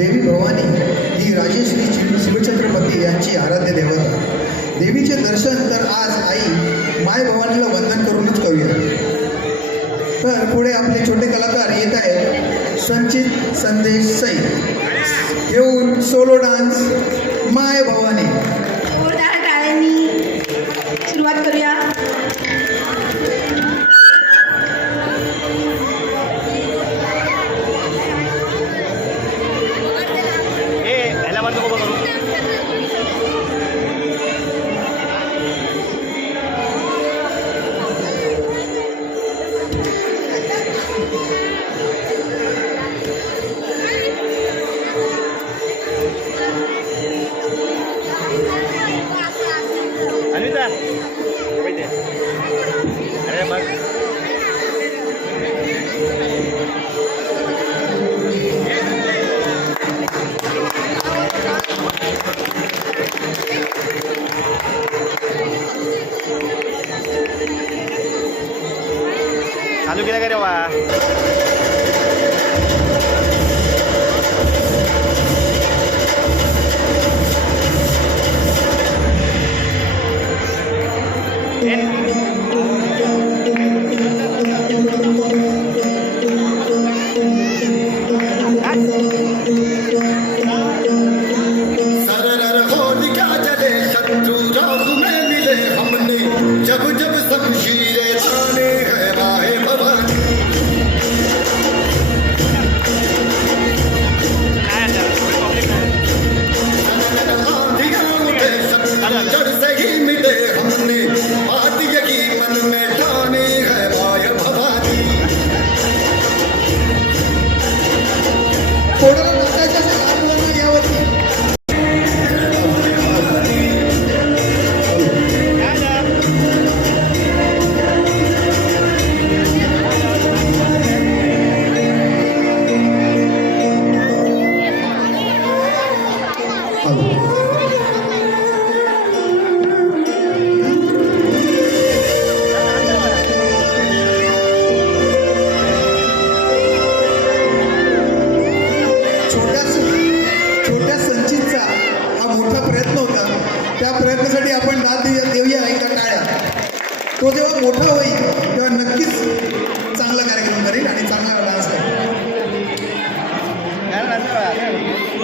देवी भवानी ही राजेश्री शिवछत्रपती यांची आराध्य देवता. देवीचे दर्शन तर आज आई माय भवानीला वंदन करूनच करूया. तर पुढे आपले छोटे कलाकार येत आहेत. संचित संदेश सई घेऊन सोलो डान्स माय भवानी. सुरुवात करूया. चालू केला का रे वा. जब जब शमशीरें ताने हैं माए भवानी. जड़ से ही मिटे हमने बात यही मन में ठानी है माय भवानी. यावरती छोट्या संचितचा हा मोठा प्रयत्न होता. त्या प्रयत्नासाठी आपण दाद देऊया एका टाळ्या. तो जेव्हा मोठा होईल तेव्हा नक्कीच चांगला कार्यक्रम करेल आणि चांगला डान्स करेल.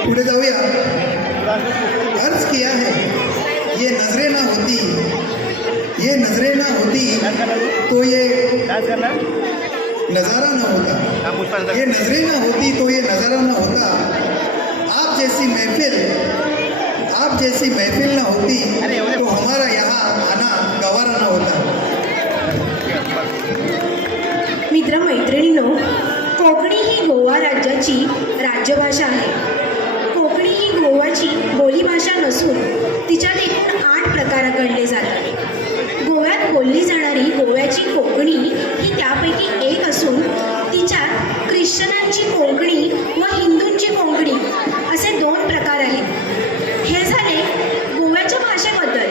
पुढे जाऊया. अर्ज किया है ये नजरें ना होती, ये नजरें ना होती तो ये नज़ारा न होता. ये नजरें ना होती तो ये नज़ारा न होता. आप जैसी महफिल ना होती तो हमारा यहाँ आना गवारा न होता. मित्र मैत्रिणींनो, कोकणी ही गोवा राज्याची राज्यभाषा आहे. कोकणी ही गोव्याची बोलीभाषा नसून तिच्यात एकूण 8 प्रकार गणले जातात. गोव्यात बोलली जाणारी गोव्याची कोकणी ही त्यापैकी एक असून तिच्यात ख्रिश्चनांची कोकणी व हिंदूंची कोकणी असे 2 प्रकार आहेत. हे झाले गोव्याच्या भाषेबद्दल.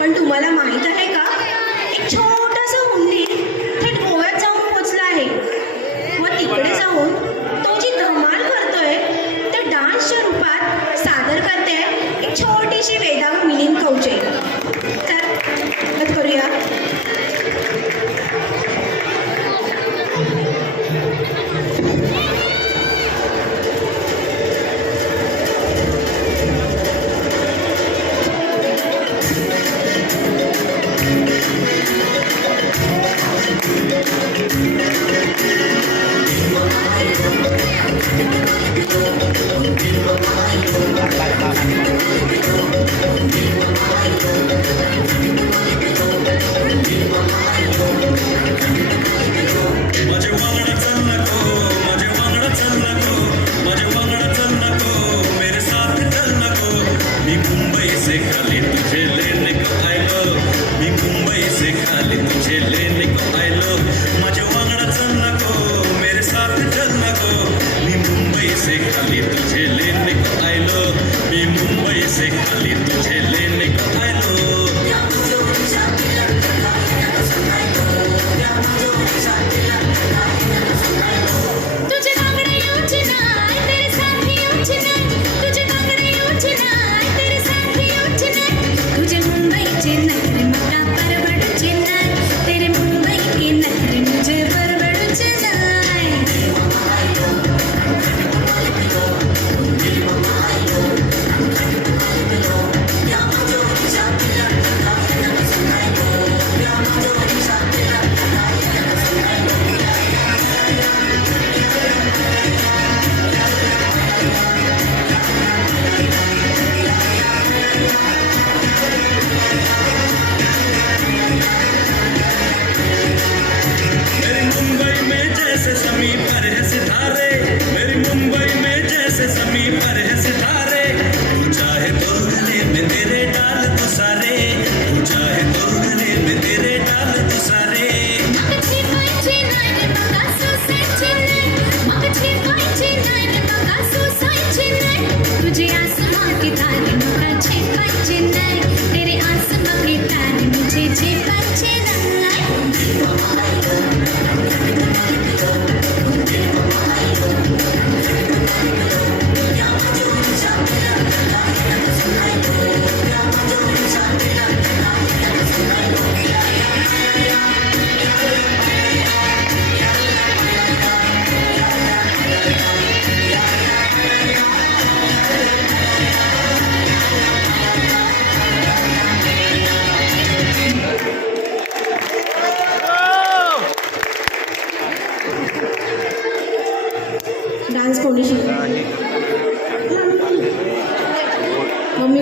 पण तुम्हाला माहीत आहे का, एक छोटंसं उंदीर थेट गोव्यात जाऊन पोचलं आहे व तिकडे जाऊन तो जी धमाल करतोय ते डान्सच्या रूपात सादर करते एक छोटीशी वेदांग मिलिंद कवचे. तर मदत करूया. डान्स कोणी शिकला? मम्मी.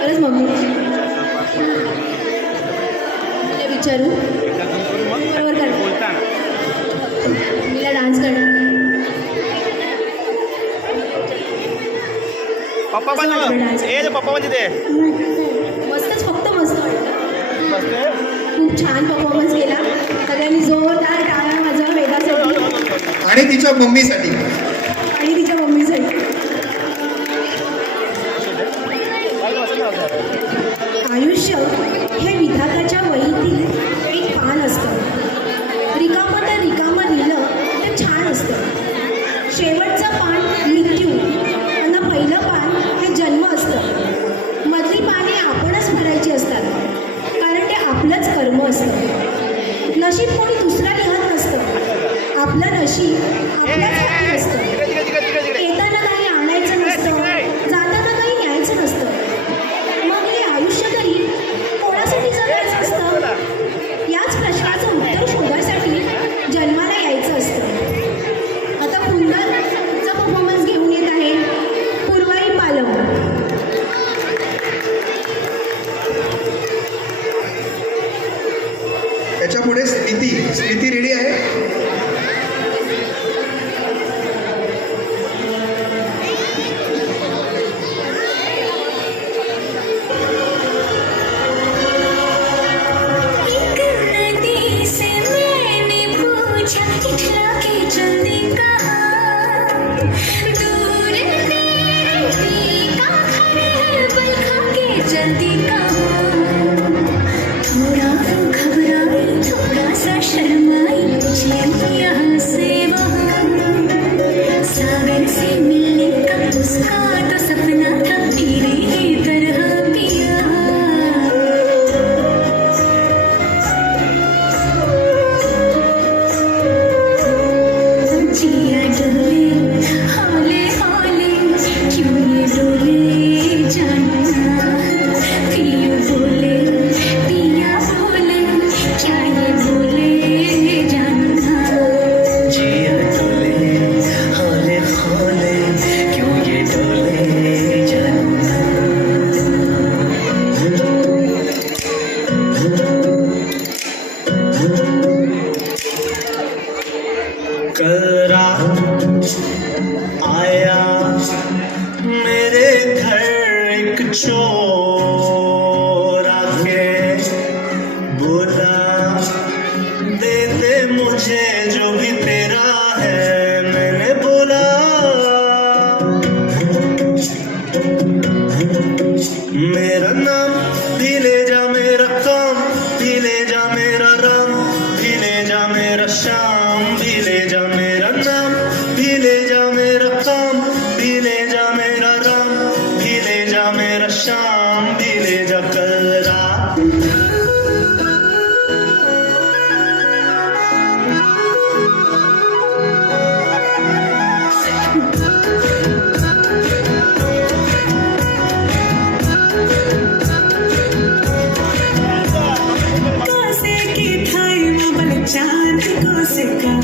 खरंच मम्मी. तिला विचारू. बरोबर कर. मम्मीला डान्स करणार. पप्पा पण पप्पा म्हणजे ते मस्तच, फक्त मस्त वाटतं. खूप छान परफॉर्मन्स केला. सगळ्यांनी जोरदार टाळ्या वाजवा वेदासाठी आणि तिच्या मम्मीसाठी. आणि तिच्या मम्मीसाठी. आयुष्य हे विधात्याच्या वहीतील एक पान असतं. रिकामं तर रिकामं लिहिलं तर छान असतं. शेवटचं पान मृत्यू आणि पहिलं पान हे जन्म असतं. मधली पाने आपणच भरायची असतात, कारण ते आपलंच कर्म असतं. नशीब कोणी दुसरं लिहत नसतं. आपलं नशीब आपल्याच हाती असतं. येताना काही आणायचं नसतं, जाताना काही न्यायचं नसतं. मग हे आयुष्य तरी कोणासाठी जगायचं असतं? याच प्रश्नाचं उत्तर शोधायसाठी जन्माला यायचं असतं. आता पुन्हा परफॉर्मन्स घेऊन येत आहे पूर्वाई पालम. त्याच्या पुढे स्मृती रेडी आहे. जल्दी कहाँ दूर तेरे का घर है पल खा के जल्दी कहाँ थोड़ा घबराई थोड़ा सा शर्माई चली यहाँ से वहाँ सागर से मिलने का उसका तो सपना था तेरी तरह पिया जिया डोले हौले हौले क्यों ये डोले जाना पिया बोले क्या ये बोले जाना जिया डोले हौले हौले क्यों ये डोले जाना कल रात आया मेरे घर एक चोर आके बोला दे दे मुझे जो भी तेरा है मैंने बोला मेरा नाम भी ले जा मेरा काम भी ले जा मेरा रंग भी ले जा मेरा शाम भी ले जा मेरा नाम भी ले जा मेरा काम भी ले जा मेरा रंग भी ले जा मेरा शाम भी ले जा कल रात कोसे की थाई मबल चांद को सिका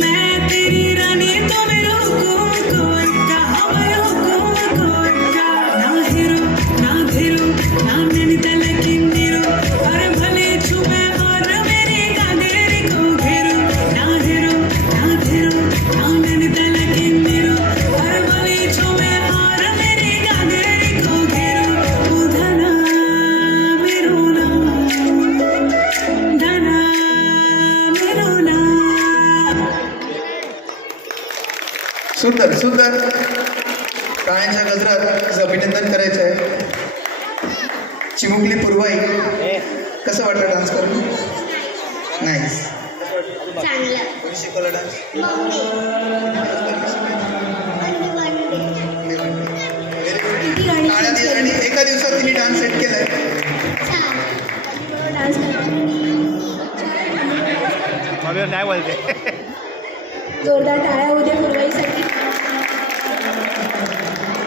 मैं तेरी रानी तो मेरे हुकुम को इक्का हमारे हुकुम को इक्का ना हिरो ना धीरो ना नैनी तलकी नीरो अरे भले छुपे और मेरी कादेरी को घेरो ना हिरो ना धीरो ना नैनी तलकी नीरो अरे भले छुपे और मेरी कादेरी को घेरो उधना मेरो ना धना मेरो ना सुंदर सुंदर टाळ्यांच्या गजरात अभिनंदन करायचं आहे. चिमुकली पूर्वाई कसं वाटलं डान्स करून? नाईस. चांगलं कोणी शिकवलं डान्स? किती गाणी टाळ्या दिल्या आणि एका दिवसात तिने डान्स सेट केलाय. डान्स करतात. मग नाही बोलते जोरदार टाळ्या होऊ दे पूर्वाईसाठी.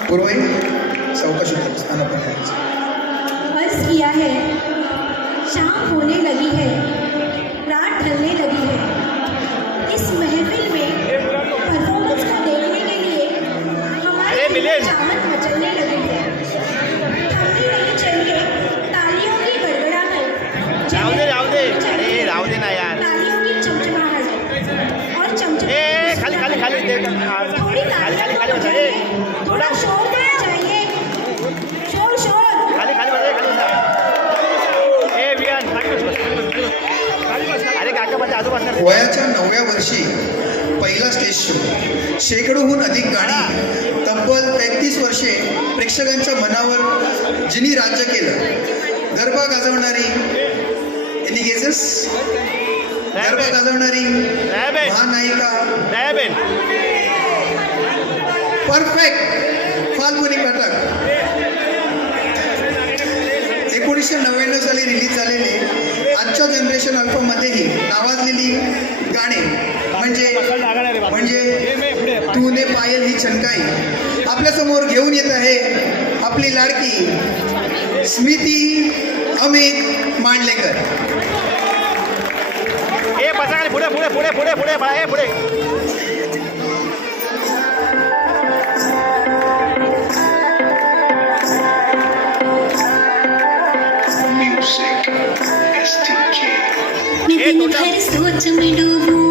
पूर्वाई सावकाश होतं स्थान पण करायचं. अर्ज किया है शाम होने लगी है रात ढलने लगी है इस महफिल में परफॉर्मेंस को देखने के लिए हमारे अरे मिलिंद! चाहत मचलने लगी है थमनी नहीं चाहिए तालियों की गड़गड़ाहट राहू दे अरे राहू दे ना यार तालियों की चमचमाहट और ए चमचमाहट खाली खाली खाली दे थोड़ी खाली तालियां खाली होनी बसा ए चाहिए थोड़ा शोर देना चाहिए शोर शोर खाली खाली बसा खाली बसा ए विहान खाली बस अरे काका माझ्या आजोबांना वयाच्या 9व्या वर्षी पहिला स्टेज शो, शेकडोहून अधिक गाणी, तब्बल 33 वर्षे प्रेक्षकांच्या मनावर जिनी राज्य केलं. गरबा गाजवणारी एनी गेसेस? गरबा गाजवणारी दयाबेन महानायिका दयाबेन परफेक्ट फाल्गुनी पाठक 1999 साली रिलीज झालेले आजच्या जनरेशन अल्बममध्येही नावाजलेली गाणे म्हणजे तूने पायल ही छनकाई आपल्यासमोर घेऊन येत आहे आपली लाडकी स्मिती अमित मांडलेकर. ए बसा खाली पुढे पुढे पुढे पुढे पुढे ए पुढे मैं दिन भर सोच में डूबूं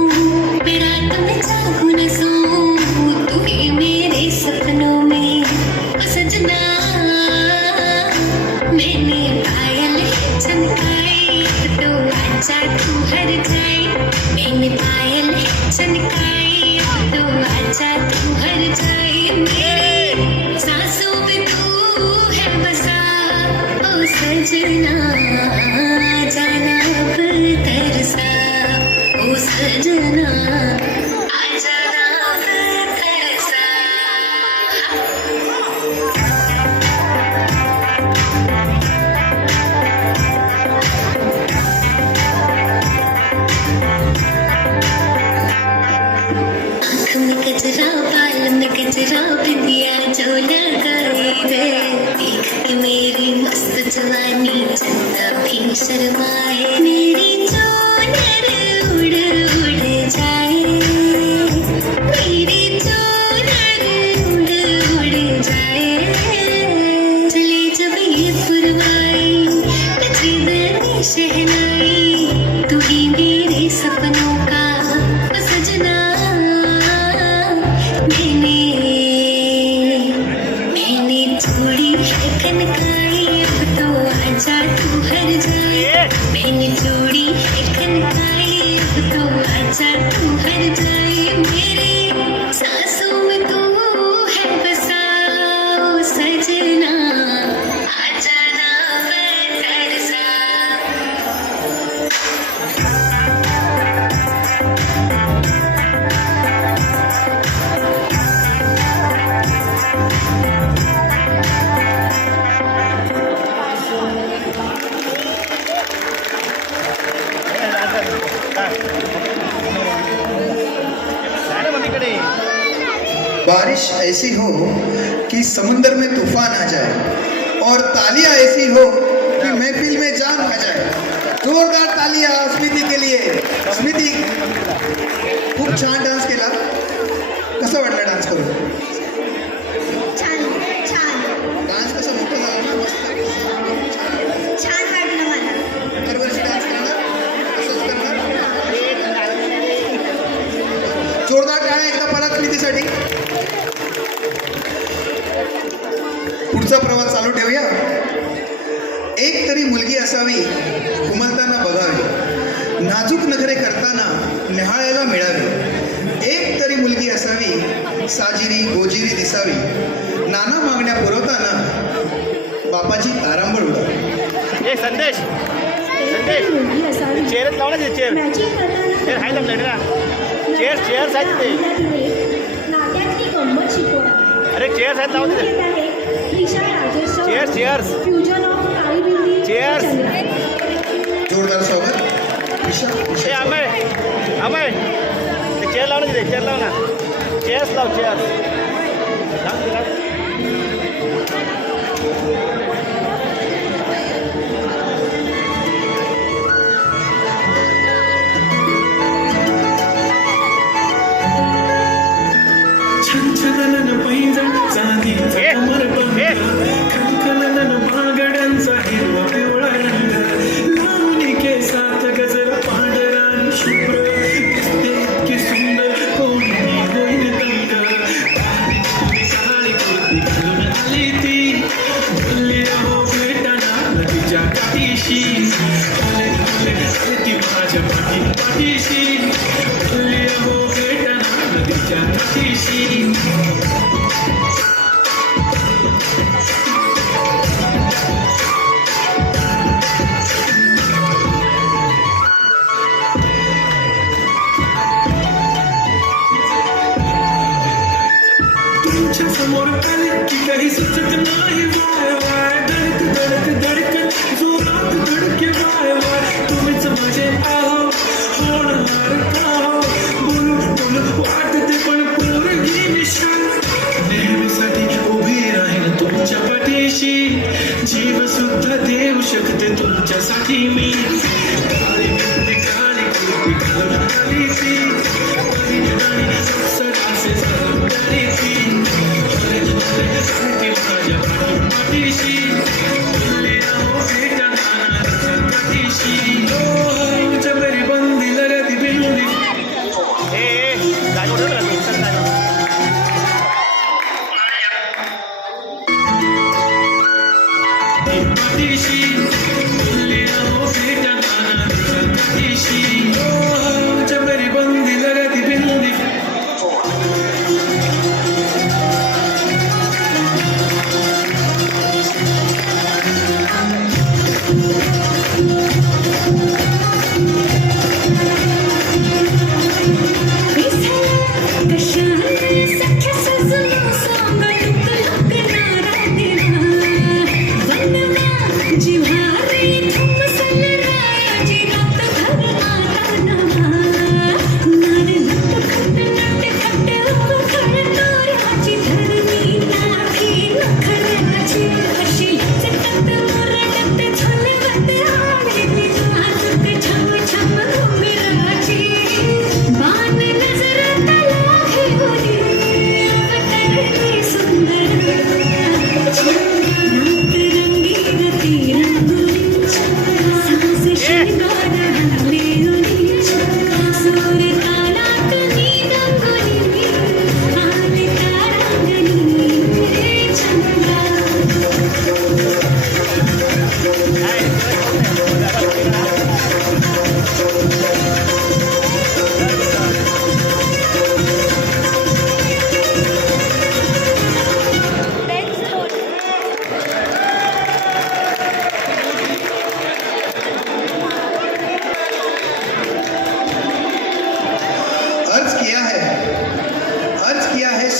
मैं रात में जागूं न सोऊं तू ही मेरे सपनों में ओ सजना मैंने पायल छनकाई तो आजा तू हर जाए मैंने आजा तू हर जाए मेरी सांसों में तू है बसा ओ सजना आजा ना तरसा मॅडम इकडे बारिश ऐसी हो कि समुंदर में तूफान आ जाए और तालियां ऐसी हो कि महफिल में जान आ जाए. जोरदार तालियां स्मिती के लिए. स्मिती खूप छान डान्स केला. कसं वाटलं डान्स करून? छान छान डान्स कसं मोठं झालं ना, मस्त. छान वाटलं मला. दरवर्षी डान्स करणार, असंच करणार. जोरदार टाळ्या एकदा परत स्मितीसाठी. पुढचा प्रवास चालू ठेवूया. एक तरी मुलगी असावी उमलताना बघावी, नाजूक नखरे करताना निहाळायला मिळावी. एक तरी मुलगी असावी साजिरी गोजिरी दिसावी, नाना मागण्या पुरवताना बापाची तारांबळ उडावी. ए संदेश संदेश मुलगी असावी चेअरच लावणार चेअर मॅचिंग करताना चेअर आहे आपल्याकडे ना चेअर्स आहेत ते. नात्यातली गंमत शिकवणार. अरे चेअर्स आहेत लावून येत आहे Trisha Rajesh cheers fusion of काळी बिंदी Cheers. जोरदार स्वागत. ए अमय अमय ते चेअर लाव ना तिथे चेअर लाव ना चेअर्स लाव चेअर्स छनछनन पैंजण चांदीचा ए, कमरबंद, ए. खणखणन महागड्यांचा हिरवा पिवळा रंग, लावणी केसात गजर पांढरा आणि शुभ्र, दिसते इतकी सुंदर कोणी होईन दंग. काळी कुर्ती घालून आली ती, बोलली अहो भेटना नदीच्या काठीशी, आले आले आले ती माझ्या पाठीशी, बोलली अहो भेटना नदीच्या काठीशी. तुमच्या समोर आले की काही सुचत नाही वाय वाय, धडक धडक धडकन जोरात धडके वाय वाय, तुम्हीच माझे आहो होणार का हो, बोलू बोलू वाटते पण पोरगी निशान, नेहमीसाठी उभी राहीन तुमच्या पाठीशी, जीव सुद्धा देऊ शकते तुमच्यासाठी मी. काळी बिंदी काळी कुर्ती घालून आली ती, नवीन राणी अप्सराचे सलाम करी ती, अरे अरे ती माझ्या पाठीशी, बोलली अहो भेटना नदीच्या काठीशी. ओ जबरी बंदी लगती बिंदी ए जागेवर ठेव ना, चल जागेवर. पाठीशी, बोलली अहो भेटना नदीच्या काठीशी. ओ जबरी बंदी लगती बिंदी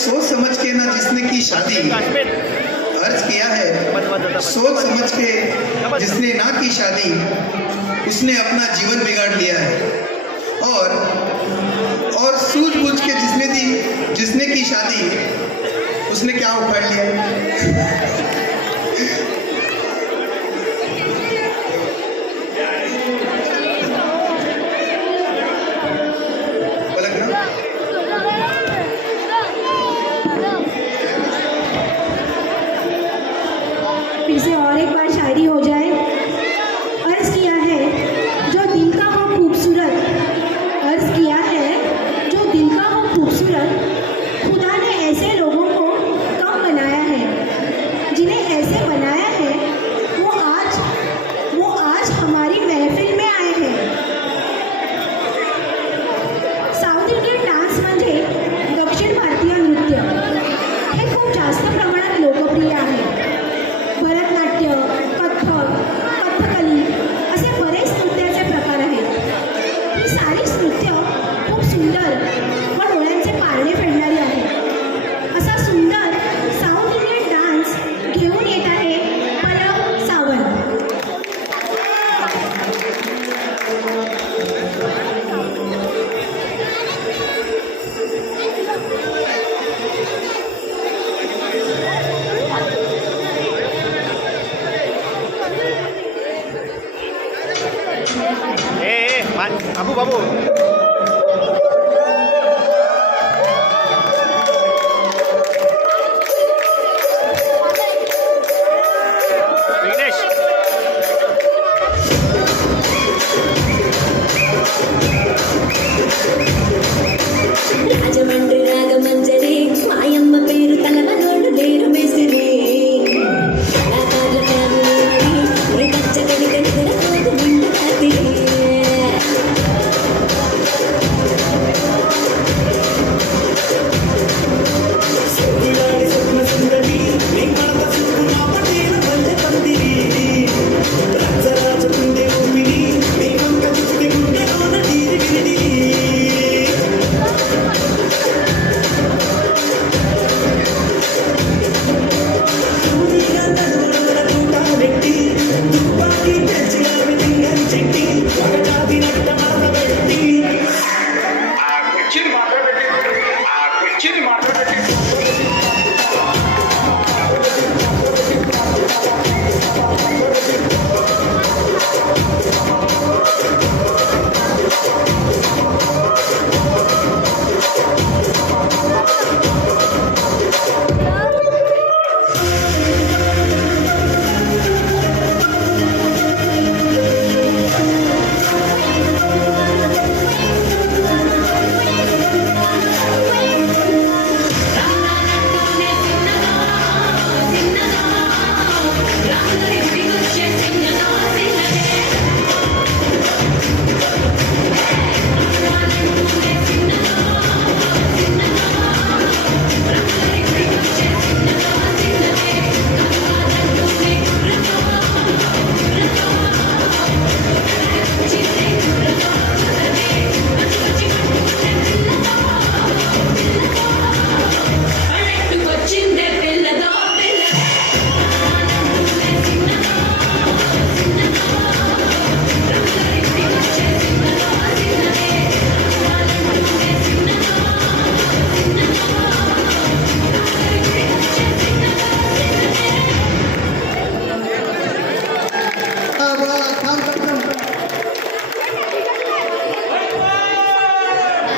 सोच समझ के ना जिसने की शादी, काश्मीर अर्ज किया है मत मत मत सोच समझ के जिसने ना की शादी, उसने अपना जीवन बिगाड़ लिया है। और सूझबूझ के जिसने की शादी, उसने क्या उखाड़ लिया है? पलक ना? फिर से और एक बार शायरी हो जाए। अर्ज किया है जो दिल का हो खूबसूरत, अर्ज किया है जो दिल का हो खूबसूरत, खुदा ने ऐसे लोगों को कम बनाया है। जिन्हें ऐसे बनाया है वो आज हमारी महफिल में आए हैं। साऊथ इंडियन डान्स म्हणजे दक्षिण भारतीय नृत्य हे खूप जास्त प्रमाणात लोकप्रिय आहे। भरतनाट्य, कथ्थक, कथकली असे बरेच नृत्याचे प्रकार आहेत। ही सारीच नृत्य खूप सुंदर व डोळ्यांचे पारणे फेडणारी आहेत। असा सुंदर साऊथ इंडियन डान्स घेऊन येत आहे पल्लव सावंत। बाबू बाबू विघ्नेश రాజమండ్రి రాగమంజరి మాయమ్మ పేరు తలమనోడు లేరు మేసిరి కళాకారుల ఫ్యామిలీ మరి నీ పచ్చగడి కనికర కోటు నిండు రాత్రి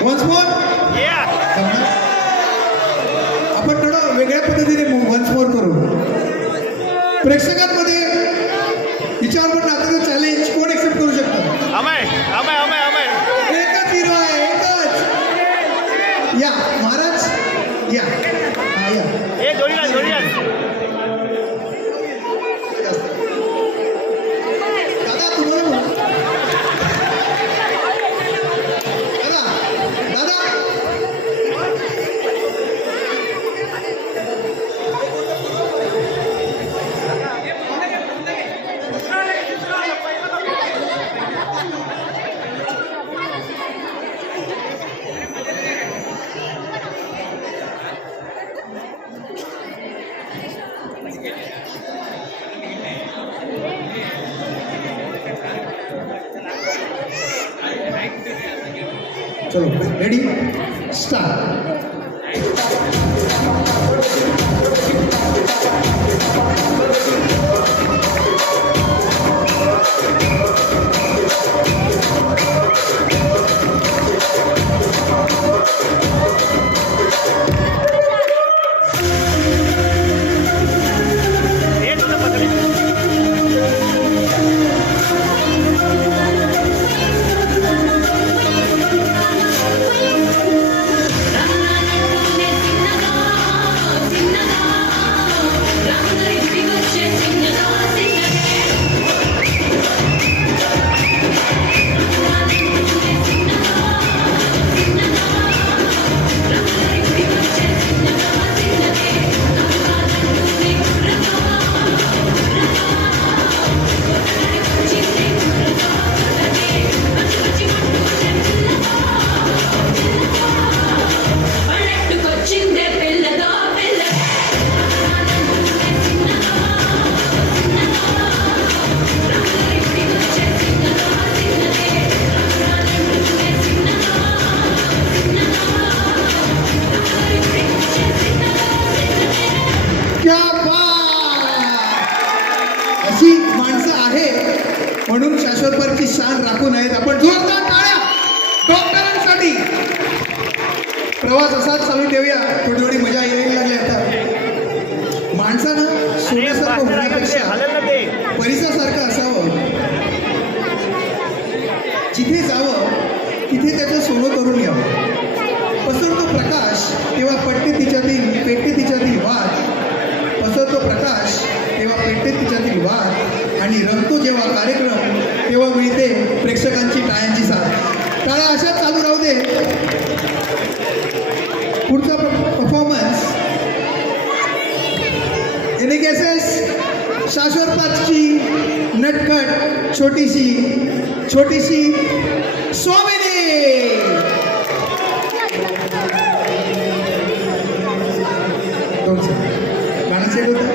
वन्स मोर आपण थोडं वेगळ्या पद्धतीने वन्स मोर करू। प्रेक्षकांमध्ये हिच्यावर पण नात्याचं चॅलेंज कोण एक्सेप्ट करू शकतं? अमय अमय अमय अमय एकच हिरो आहे, एकच। या महाराज या, हा या। ए जोडीला जोडीला दादा तुम्हाला दादा दादा चलो रेडी स्टार्ट. हे तुला पकडे. పల్లెట్టుకొచ్చిందే పిల్లగా పిల్ల क्या बात! अशी माणसं आहे म्हणून शाश्वत पार्कची शान राखून आहेत. आपण जोरदार टाळ्या डॉक्टरांसाठी. प्रवास असाच चालू ठेवूया. थोडी थोडी मजा यायला लागली आता. माणसानं अरे सोन्यासारखं बाहेर होण्यापेक्षा हलेल ना ते. परिसासारखं असावं. जिथे जावं तिथे त्याचं सोनं करून यावं. पसरतो प्रकाश तेव्हा पेटते तिच्यातील वाद. पसरतो प्रकाश तेव्हा पेटते तिच्यातील वाद. आणि रंगतो जेव्हा कार्यक्रम तेव्हा मिळते प्रेक्षकांची टाळ्यांची साथ. टाळ्या अशाच चालू राहू दे. पुढचा परफॉर्मन्स एनी गेसेस? शाश्वत पार्कची नटखट छोटीशी स्वामिनी. गाणं सेट होतं.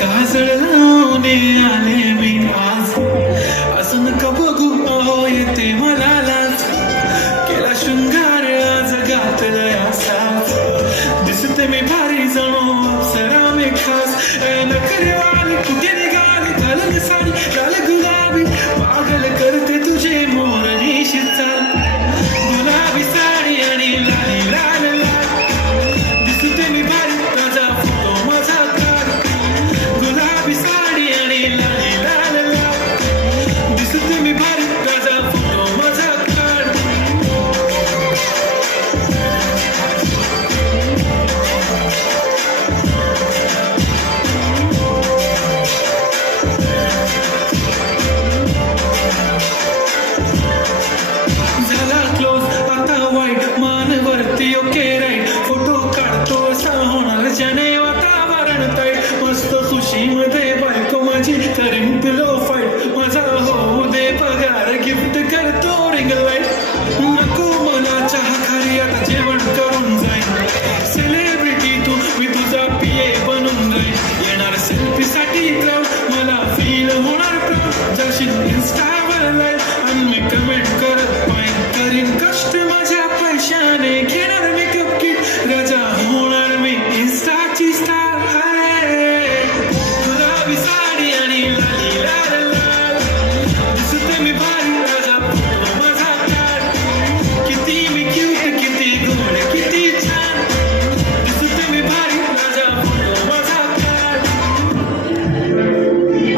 काजळ लावणे आले मी आज, असं नका बघू ओ येते मला लाज. केला शृंगार आज घातलाय असाच, दिसते मी भारी जणू अप्सरा मी खास. नखरे वाली कुठे निघाली घालून साडी लाल गुलाबी, पागल करते तुझे मोरणीशी चाल. गुलाबी साडी आणि लाली लाल लाल, दिसते मी भारी ताजा फोटो माझा काढ. गुलाबी साडी आणि लाली लाल लाल, दिसते मी भारी ताजा फोटो माझा काढ. झाला क्लोज आता वाईट मानवरती ओके राईट. फोटो काढतो असा होणार ज्याने वातावरण टाईट. मस्त खुशीमध्ये बायको माझी करीन पिलो फाईट. माझा होऊ दे पगार गिफ्ट करतो रिंग लाईट. नको मला चहा खारी आता जेवण करून जाईन. सेलिब्रिटी तू मी तुझा पिये बनून जाईन. येणार सेल्फी साठी क्राऊड मला फील होणार प्राऊड. जाशील इन्स्टावर लाईव्ह आणि मी कमेंट करत पाहिन. करीन कष्ट माझ्या पैशाने घेणार मेकअप किट. राजा होणार मी इन्स्टाची स्टार. गुलाबी साडी आणि लाली लाल लाल, दिसते मी भारी राजा फोटो माझा काढ. किती मी क्यूट किती गोड किती छान, दिसते मी भारी राजा फोटो माझा काढ.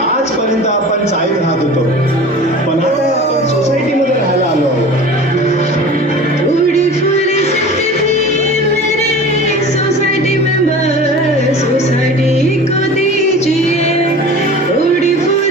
आजपर्यंत आपण चाळीत राहत होतो, पण आता आपण सोसायटीमध्ये राहायला आलो आहोत. सोसायटी को दीजिए, ब्यूटीफुल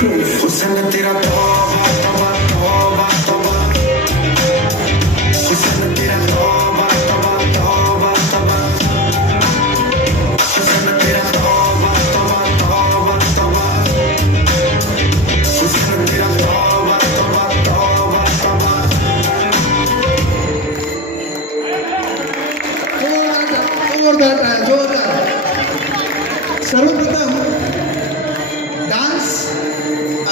हुस्न तेरा तौबा तौबा तौबा तौबा हुस्न तेरा तौबा तौबा तौबा तौबा हुस्न तेरा तौबा तौबा तौबा तौबा हुस्न तेरा तौबा तौबा तौबा तौबा जोरदार जोरदार. सर्वप्रथम डान्स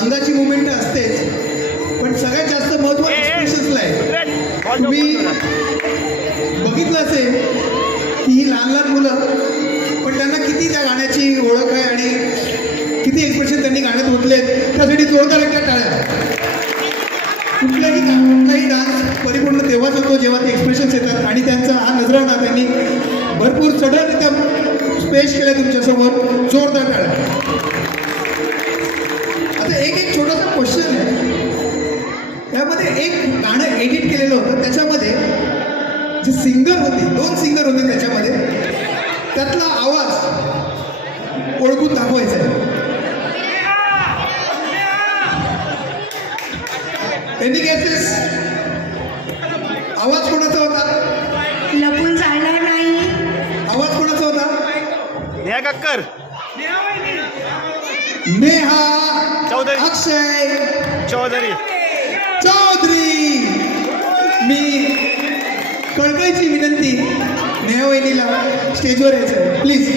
अंगाची मुवमेंट असतेच, पण सगळ्यात जास्त महत्त्व एक्सप्रेशन्सला आहे. तुम्ही बघितलं असेल की ही लहान लहान मुलं, पण त्यांना किती त्या गाण्याची ओळख आहे आणि किती एक्सप्रेशन त्यांनी गाण्यात ओतलेत, त्यासाठी जोरदार एकदा टाळ्या. कुठलाही डान्स परिपूर्ण तेव्हाच होतो जेव्हा ते एक्सप्रेशन्स येतात आणि त्यांचा हा नजराणा त्यांनी भरपूर सडनरित्या पेश केला तुमच्यासमोर. जोरदार टाळ्या. आता एक छोटासा क्वेश्चन आहे. त्यामध्ये एक गाणं एडिट केलेलं होतं, त्याच्यामध्ये जे सिंगर होते, 2 सिंगर होते त्याच्यामध्ये, त्यातला आवाज ओळखून दाखवायचा आहे. Any guesses? आवाज कोणाचा होता? लपून चालणार नाही. आवाज कोणाचा होता? नेहा कक्कर, नेहा चौधरी. अक्षय चौधरी. चौधरी. मी कळकळीची विनंती नेहा वहिनीला स्टेजवर यायचं प्लीज.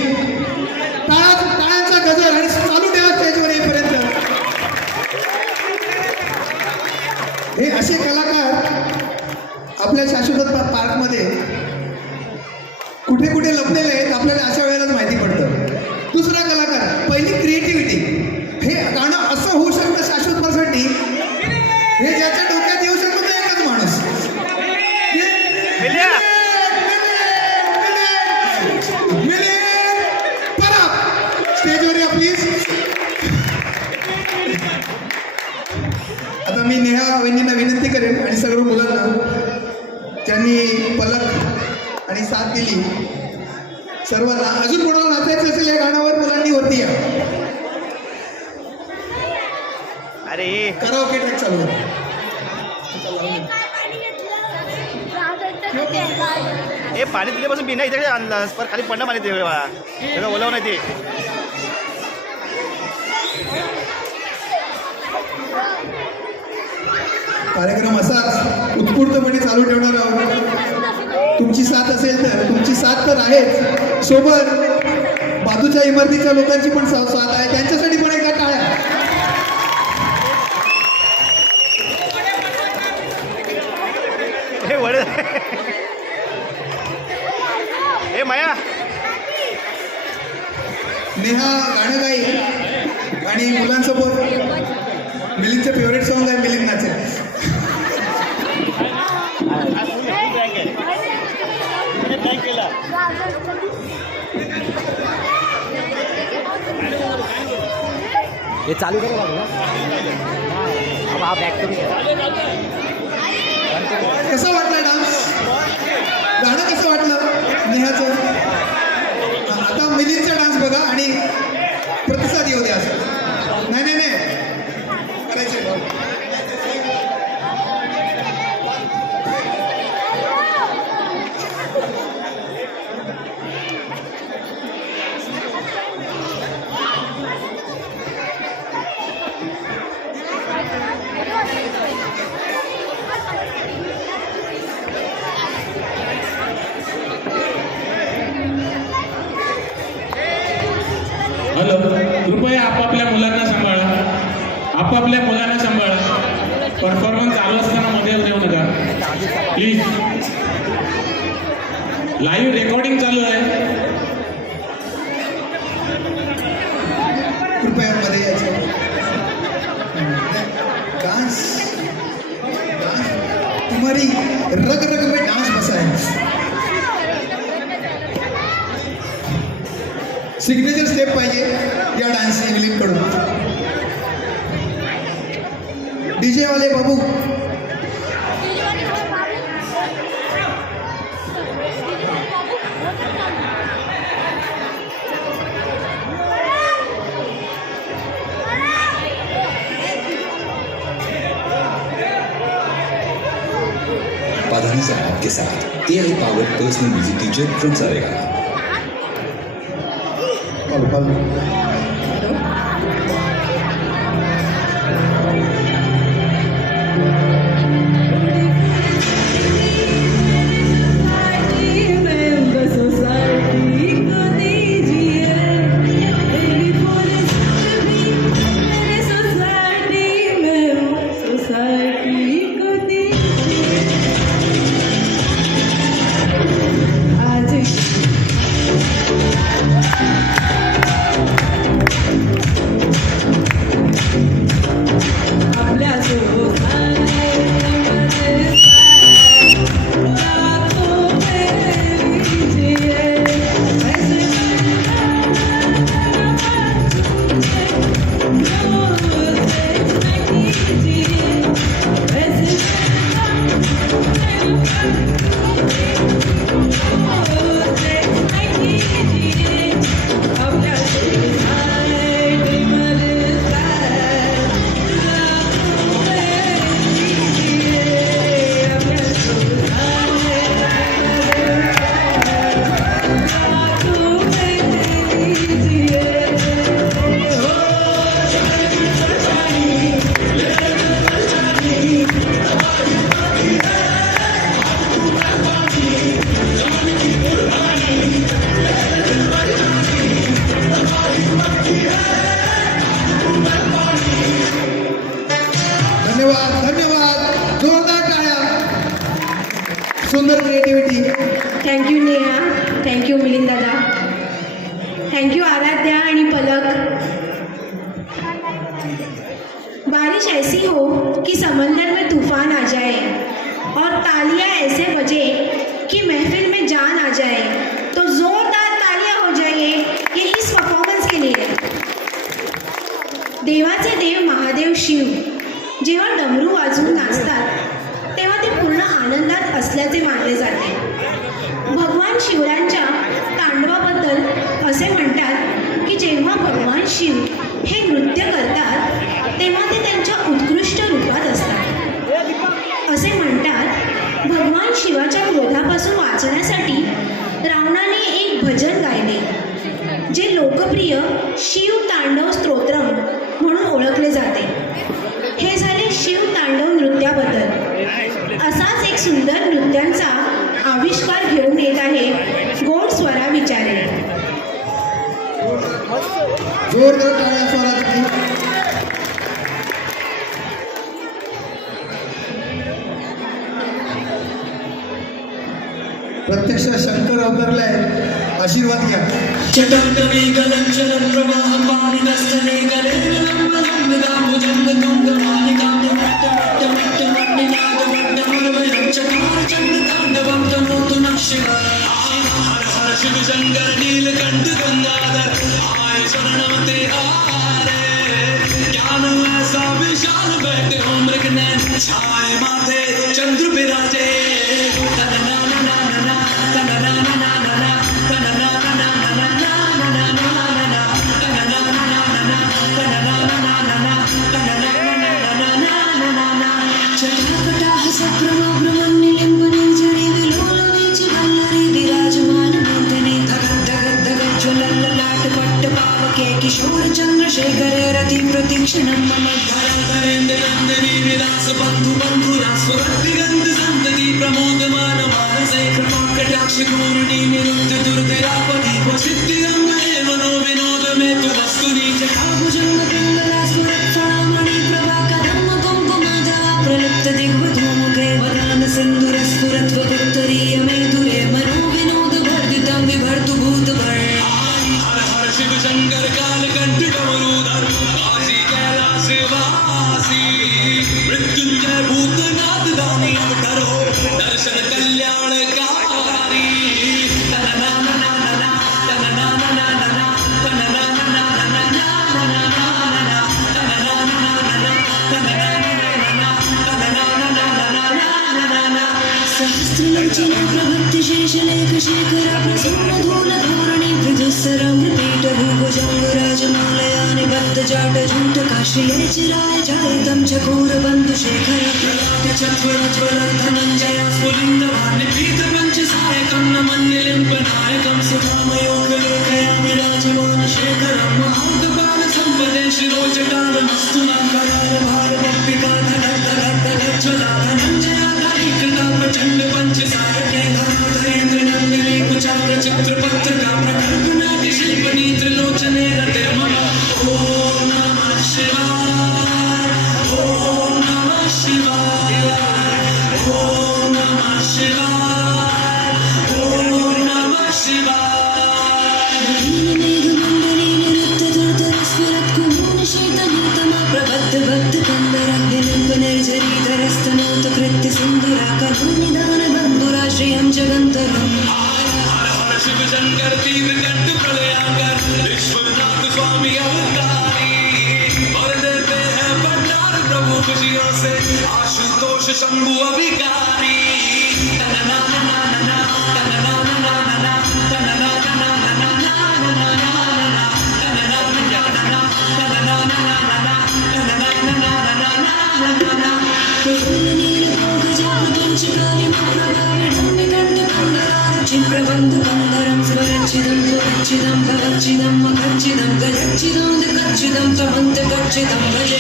टाळ्यांचा गजर आणि चालू ठेवा स्टेजवर येईपर्यंत. हे असे कलाकार आपल्या शाश्वत पार्कमध्ये कुठे कुठे लपलेले आहेत आपल्याला अशा वेळेलाच माहिती पडतं. दुसरा कलाकार, पहिली क्रिएटिव्हिटी. हे गाणं असं होऊ शकतं शाश्वत पार्कसाठी, हे ज्याच्या डोक्यात येऊ शकतो तो एकच माणूस. मिल्या. स्टेजवर या प्लीज. आता मी नेहा वहिनींना विनंती करेन आणि सर्व मुलांना ज्यांनी पलक आणि साथ दिली, सर्वांना, अजून कोणाला नाचायचं असेल या गाण्यावर, मुलांनी वरती या. अरे कराओके ट्रॅक चालू आहे. हे पाणी दिल्यापासून बिना इथे आणलं, पर खाली पडणं पाणी ते बाळा, सगळं ओलव नाही ते. कार्यक्रम असाच उत्स्फूर्तपणे चालू ठेवणार आहोत. तुमची साथ असेल तर, तुमची साथ तर आहेच, सोबत बाजूच्या इमारतीच्या लोकांची पण साथ आहे, त्यांच्यासाठी पण एका टाळ्या. हे वड. हे माया. नेहा गाणं गाई आणि मुलांसोबत मिलिंदचं फेवरेट सॉन्ग आहे, मिलिंद नाचेल. हे चालू करू लागलं. हा बॅक करू. कसं वाटलं डान्स? गाणं कसं वाटलं नेहाचं? आता मिलिंदचा डान्स बघा आणि प्रतिसाद येऊ द्या. असं नाही नाही नाही करायचं. हॅलो, कृपया आपापल्या मुलांना सांभाळा, आपापल्या मुलांना सांभाळा. परफॉर्मन्स चालू असताना मध्ये येऊ नका प्लीज. लाईव्ह रेकॉर्डिंग चालू आहे. कृपया मध्ये यायचं. डांस तुम्हारी रग रग में डांस बसा है. सिग्नेचर स्टेप पाहिजे या डान्स इंग्लिशकडून. डीजे वाले बाबू, सावधानी से आपके साथ AI powered personal music teacher from Saregama. धन्यवाद, जोरदार टाळ्या. सुंदर creativity. Thank you Neha, thank you Milind दादा, थँक्यू आराध्या आणि पलक. बारिश ऐसी हो कि समंदर में तूफान आ जाए और तालियां ऐसे बजे कि महफिल में जान आ जाए. तो जोरदार तालियां हो जाइए ये इस परफॉर्मन्स के लिए. देवाचे देव महादेव शिव जेव्हा डमरू वाजवून नाचतात तेव्हा ते पूर्ण आनंदात असल्याचे मानले जाते. भगवान शिवरायांच्या तांडवाबद्दल असे म्हणतात की जेव्हा भगवान शिव हे नृत्य करतात तेव्हा ते त्यांच्या उत्कृष्ट रूपात असतात. असे म्हणतात भगवान शिवाच्या क्रोधापासून वाचण्यासाठी रावणाने एक भजन गायले जे लोकप्रिय शिव तांडव स्तोत्रम म्हणून ओळखले जाते. हे झाले शिव तांडव नृत्याबद्दल. असाच एक सुंदर नृत्यांचा आविष्कार घेऊन येत आहे गोड स्वरा विचारे. जोरदार टाळ्या स्वरासाठी. प्रत्यक्ष शंकर अवतरलाय, आशीर्वाद घ्या. शिव शंकर नीलकंठ गंगाधर आए शरणम तेरे. ज्ञान ऐसा विशाल बैठे हो मृग नैन छाए माथे चंद्र विराजे. किशोर चंद्रशेखरे रति प्रतीक्षणं मम धरेन्द्र नंदिनी विलास बंधु बंधुरा सुरतिगंध संतति प्रमोदमान मानसे कृपा कटाक्ष पूर्णी निरुद्ध दुर्धरापति सिद्धिगम मनो विनोद में तु वस्तुनि जटाभुजंग पिंगला सुरक्षामणि प्रभा कदम कुंकुमाजा प्रलिप्त दिग्वधूमुखे वदान सिंधुर स्फुरत्व उत्तरीय मेधुरे मनो विनोद वर्धितं विभर्तु भूतभर. शिव शंकर कालकंठ डमरूधर काशी कैलाश वासी मृत्युंजय भूतनाथ दानी अवतार हो दर्शन कल्याणकारी. सहस्रलोचन प्रभृति शेषलेख शेखर प्रसून धूल धोरणी मृदुसर मृपीठ प्रभु भुजंग राजमालयानि बद्ध जाट झूठ काशी चिराय जायतं चकोर बंधु शेखर प्रलाट चक्र ज्वल धनंजय स्फुलिंग भानि पीत पंच सायकं नमन्य लिंपनायकं सुधामयोग लेखयामि राजमान शेखरं महाउद बाल संपदे शिरोजटाल मस्तु नांगराय भार भक्तिका धनद्ध ज्वला धनंजय धरिकृता प्रचंड पंच सायके धरेंद्र नंदिनी कुचाग्र चित्रपत्र का प्रकल्पना शिल्पनी त्रिलोचने रते मन ओम नमः शिवाय ओम नमः शिवाय ओम नमः शिवाय ओम नमः शिवाय मेघमंडली निरुद्धधरस्वरत् कुमून शीतनीतमा प्रबद्ध भक्त कंदराभिनंद निर्झरीधरस्तनोत कृत्य सिंधुरा करुनिदान बंधुराश्रयं जगन्तरम् शिव शंकर तीव्र कंठ प्रलयाकर विश्वनाथ स्वामी अवतारी और देते हैं भंडार प्रभु खुशियों से आशुतोष शंभु अभिकारी प्रबंध कंदरं स्वरचिदं स्वरचिदं भवचिदं मखचिदं गजचिदं दिगचिदं तमन्त गच्चिदं भजे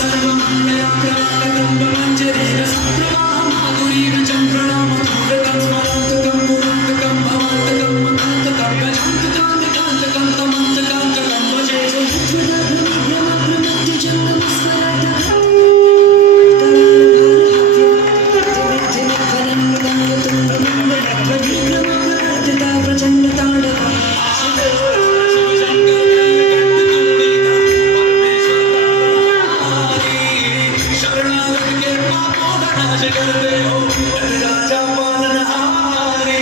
सर्वमंगलाक्रमाकं मंजरेण सप्रवाह माधुरीं चंप्रणाम धूरतं स्मरान्तकं मुरान्तकं भवान्तकं मकान्तकं गजान्तकं दिगान्तकं तमन्तकान्तकं भजे सुहृदभ्रमभ्रमभ्रमत्य जङ्गमस्वरातः प्रचंड तांडव शरणागत के पापों का नाश करते हो राजा पालनहारी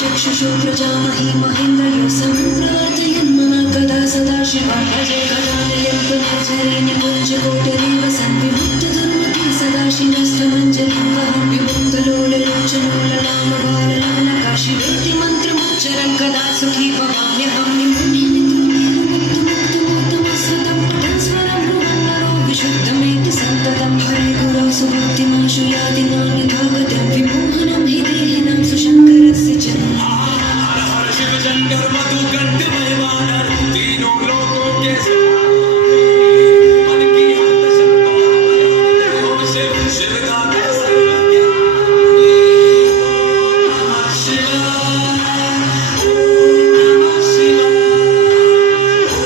चक्षुषो प्रजामहि महेन्द्रयो समुद्रार्थयन्मना कदा सदा शिवा भजे गजानयन्तमर्जरे निकुञ्जकोटरीव सन्विमुक्तधर्मके सदा शिवस्तमञ्जलिं वहं विमुक्तलोललोचनोललामबाललालकाशिवेति मन्त्रमुच्चरं कदा सुखी भवाम्यहं निमुक्तमुक्तमुक्तमुत्तमस्वतं पठन्स्वरं भुवन्नरो विशुद्धमेति सन्ततं हरे गुरौ सुभक्तिमाशु याति नान्यथागतं विमोहनं हि देहिनां सुशङ्करस्य च शिव शंकर मधु कंठ मेहमान तीनों लोगों के मन की हाथ शिव शिव का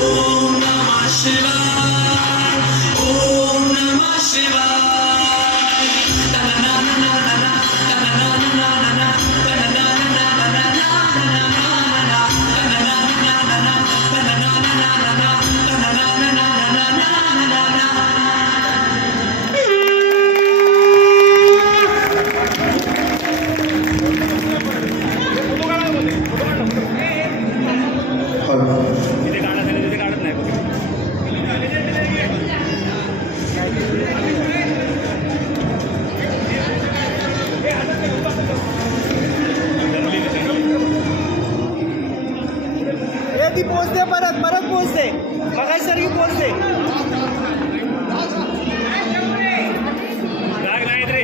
ओम नमः शिवाय ओम नमः शिवाय तिथे काढत नाही तिथे काढत नाही ती पोचते परत पोचते बघायसारखी पोचते जाग नाहीत रे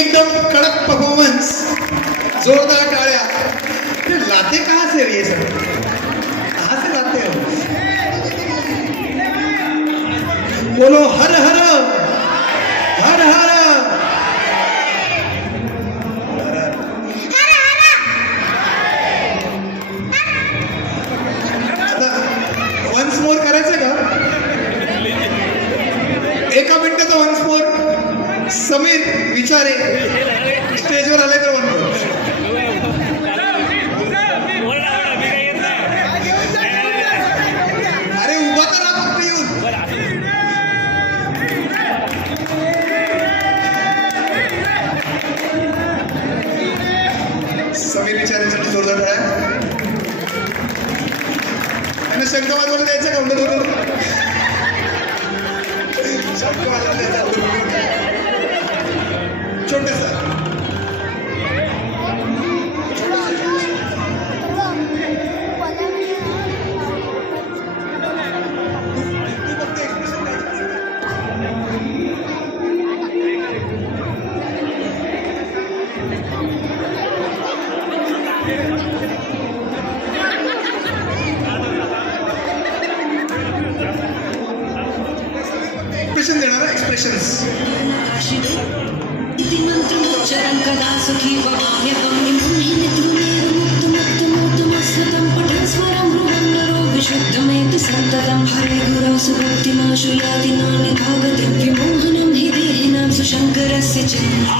एकदम कडक परफॉर्मेंस जोरदार टाळ्या ये लाते कहाँ से ये सब कहाँ से लाते हो बोलो हर हर हर हर आता वन्स मोर करायचं का एका मिनिटाचा समीर विचारे स्टेजवर आले तर म्हणतो अरे उभा तर राहा फक्त येऊन समीर विचारेसाठी जोरदार टाळ्या आणि शंख वाजवायला द्यायचं का शंख वाजवायला द्यायचा छोटंसं एक्सप्रेशन देणार एक्सप्रेशन्स चरण कदा सुखी वहाम्यकं निमुह्यनितुमेरुमुक्तमुक्तमुक्तमस्मृतं पठन् स्वरं बृहन्नरो विशुद्धमेतु सन्ततं हरे गुरौ सुभक्तिनाशु याति नान्यथागतिं विमोहनं हि देहिनां सुशङ्करस्य चिन्ता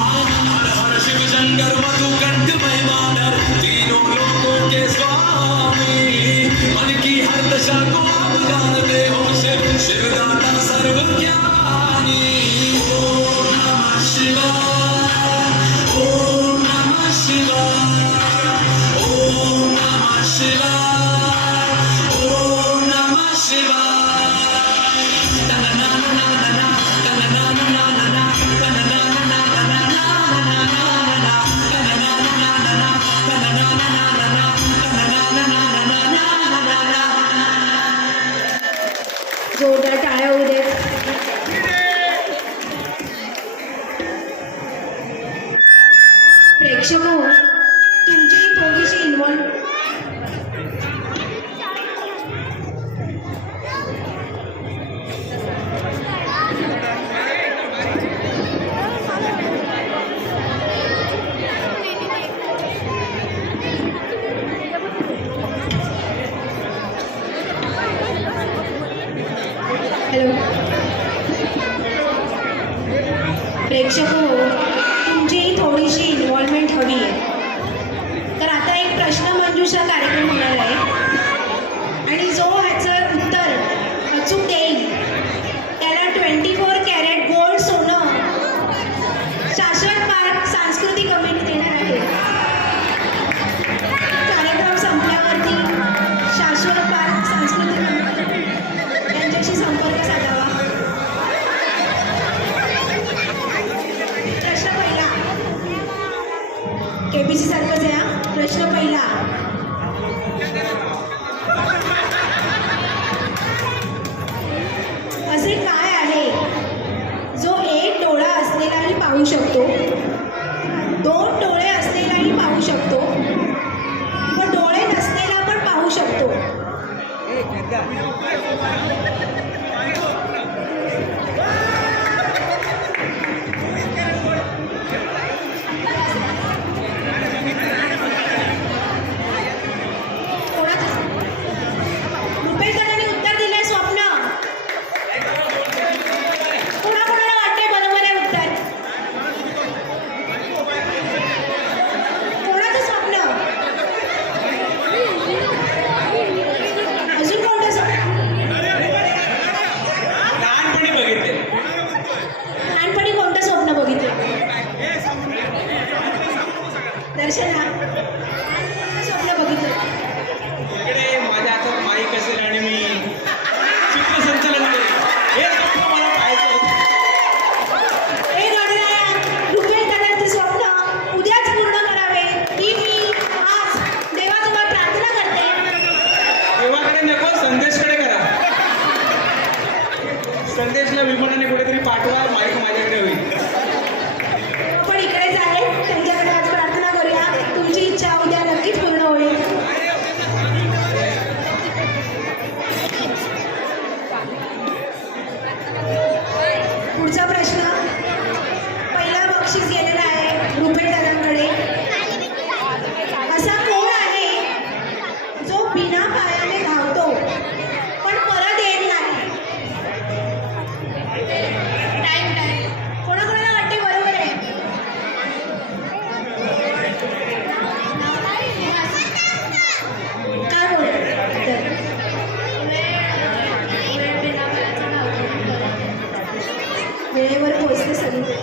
शिव शंकर मधुकंठ महिमानर तीनों लोकों के स्वामी मन की हर दशा को आप जानते हो शिवदाता सर्वज्ञानी ओम नमः शिवाय ओम नमः शिवाय ओम नमः शिवाय ओम नमः शिवाय ना ना ना ना ना ना ना ना ना जोरदार टाळ्या होऊ देत. प्रेक्षक हो, तुमची थोडीशी इन्व्हॉल्व हॅलो प्रेक्षक हो, तुमची थोडीशी इन्व्हॉल्वमेंट हवी आहे. तर आता एक प्रश्न मंजुषा कार्यक्रम होणार आहे आणि जो ह्याचं उत्तर अचूक देईल त्याला 24 कॅरेट गोल्ड सोनं शाश्वत पार्क सांस्कृतिक कमिटी देणार आहे. कार्यक्रम संपल्यावरती शाश्वत पार्क सांस्कृतिक कमिटी यांच्याशी संपर्क साधावा. प्रश्न पहिला केबीसी सारखंच आहे हा. प्रश्न पहिला असे काय आहे जो एक डोळा असलेलाही पाहू शकतो, 2 डोळे असलेलाही पाहू शकतो व डोळे नसलेला पण पाहू शकतो? रुपेशदादांनी उत्तर दिलंय स्वप्न. कोणाकोणाला वाटतंय बरोबर आहे उत्तर? कोणाचं स्वप्न? अजून कोणतं स्वप्न? लहानपणी बघितले. लहानपणी कोणतं स्वप्न बघितलं? दर्शना स्वप्न बघितलं. इकडे माझ्या हातात माईक असेल आणि मी चित्रसंचलन करेन. हे स्वप्न मला पाहायचं होतं. हे घडणाऱ्या रुपेशदादांचे स्वप्न उद्याच पूर्ण करावे ही मी आज देवाजवळ प्रार्थना करते. देवाकडे नको, संदेशकडे करा. संदेशला विमानाने कुठेतरी पाठवा, माईक माझ्याकडे होईल. आपण इकडेच आहे, त्यांच्याकडे आज प्रार्थना करूया. तुमची इच्छा उद्या नक्कीच पूर्ण होईल. पुढचा प्रश्न पहिला बक्षीस गेलेला आहे रुपेशदादांकडे. असा कोण आहे जो बिना पायाने धावतो पण परत येत नाही? टाइम कोणाकोणाला वाटते सगळी.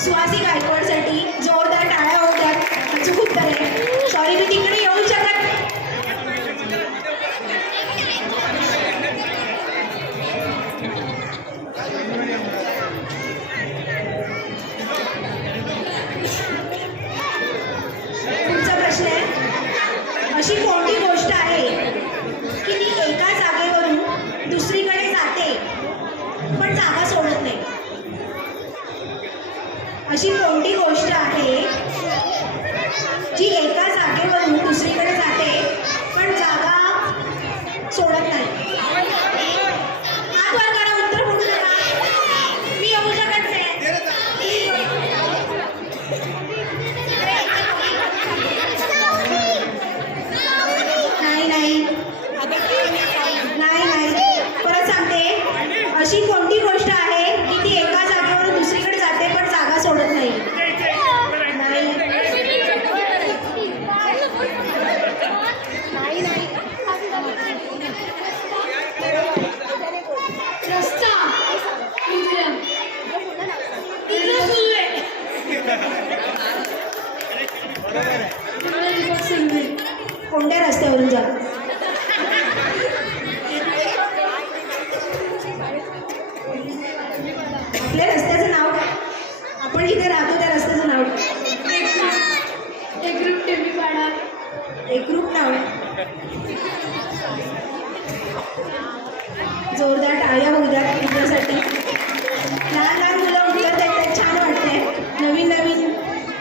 सुहासी गायकवाडसाठी जोरदार टाळ्या होऊ द्या. अचूक उत्तर आहे. सॉरी मी तिकडे येऊ शकत. पुढचा प्रश्न आहे, अशी कोणती गोष्ट आहे की ती एका जागेवरून दुसरीकडे जाते पण जागा सोडत नाही? अशी कोणती गोष्ट आहे जी एका जागेवरून दुसरीकडे जाते पण जागा सोडत नाही? हात वर करा, उत्तर बोलू नका. मी येऊ शकत नाही. परत सांगते, अशी कोणती गोष्ट आहे की ती एका जागेवरून दुसरीकडे जाते पण जागा सोडत नाही? रस्ता. कोणत्या रस्त्यावरून जा? आपल्या रस्त्याचं नाव काय? आपण जिथे राहतो त्या रस्त्याचं नाव काय? एकरूप टेंबीपाडा. एकरूप नाव आहे. जोरदार टाळ्या होऊ द्या तुमच्यासाठी. लहान लहान मुलं उत्तर देतात, छान वाटतंय. नवीन नवीन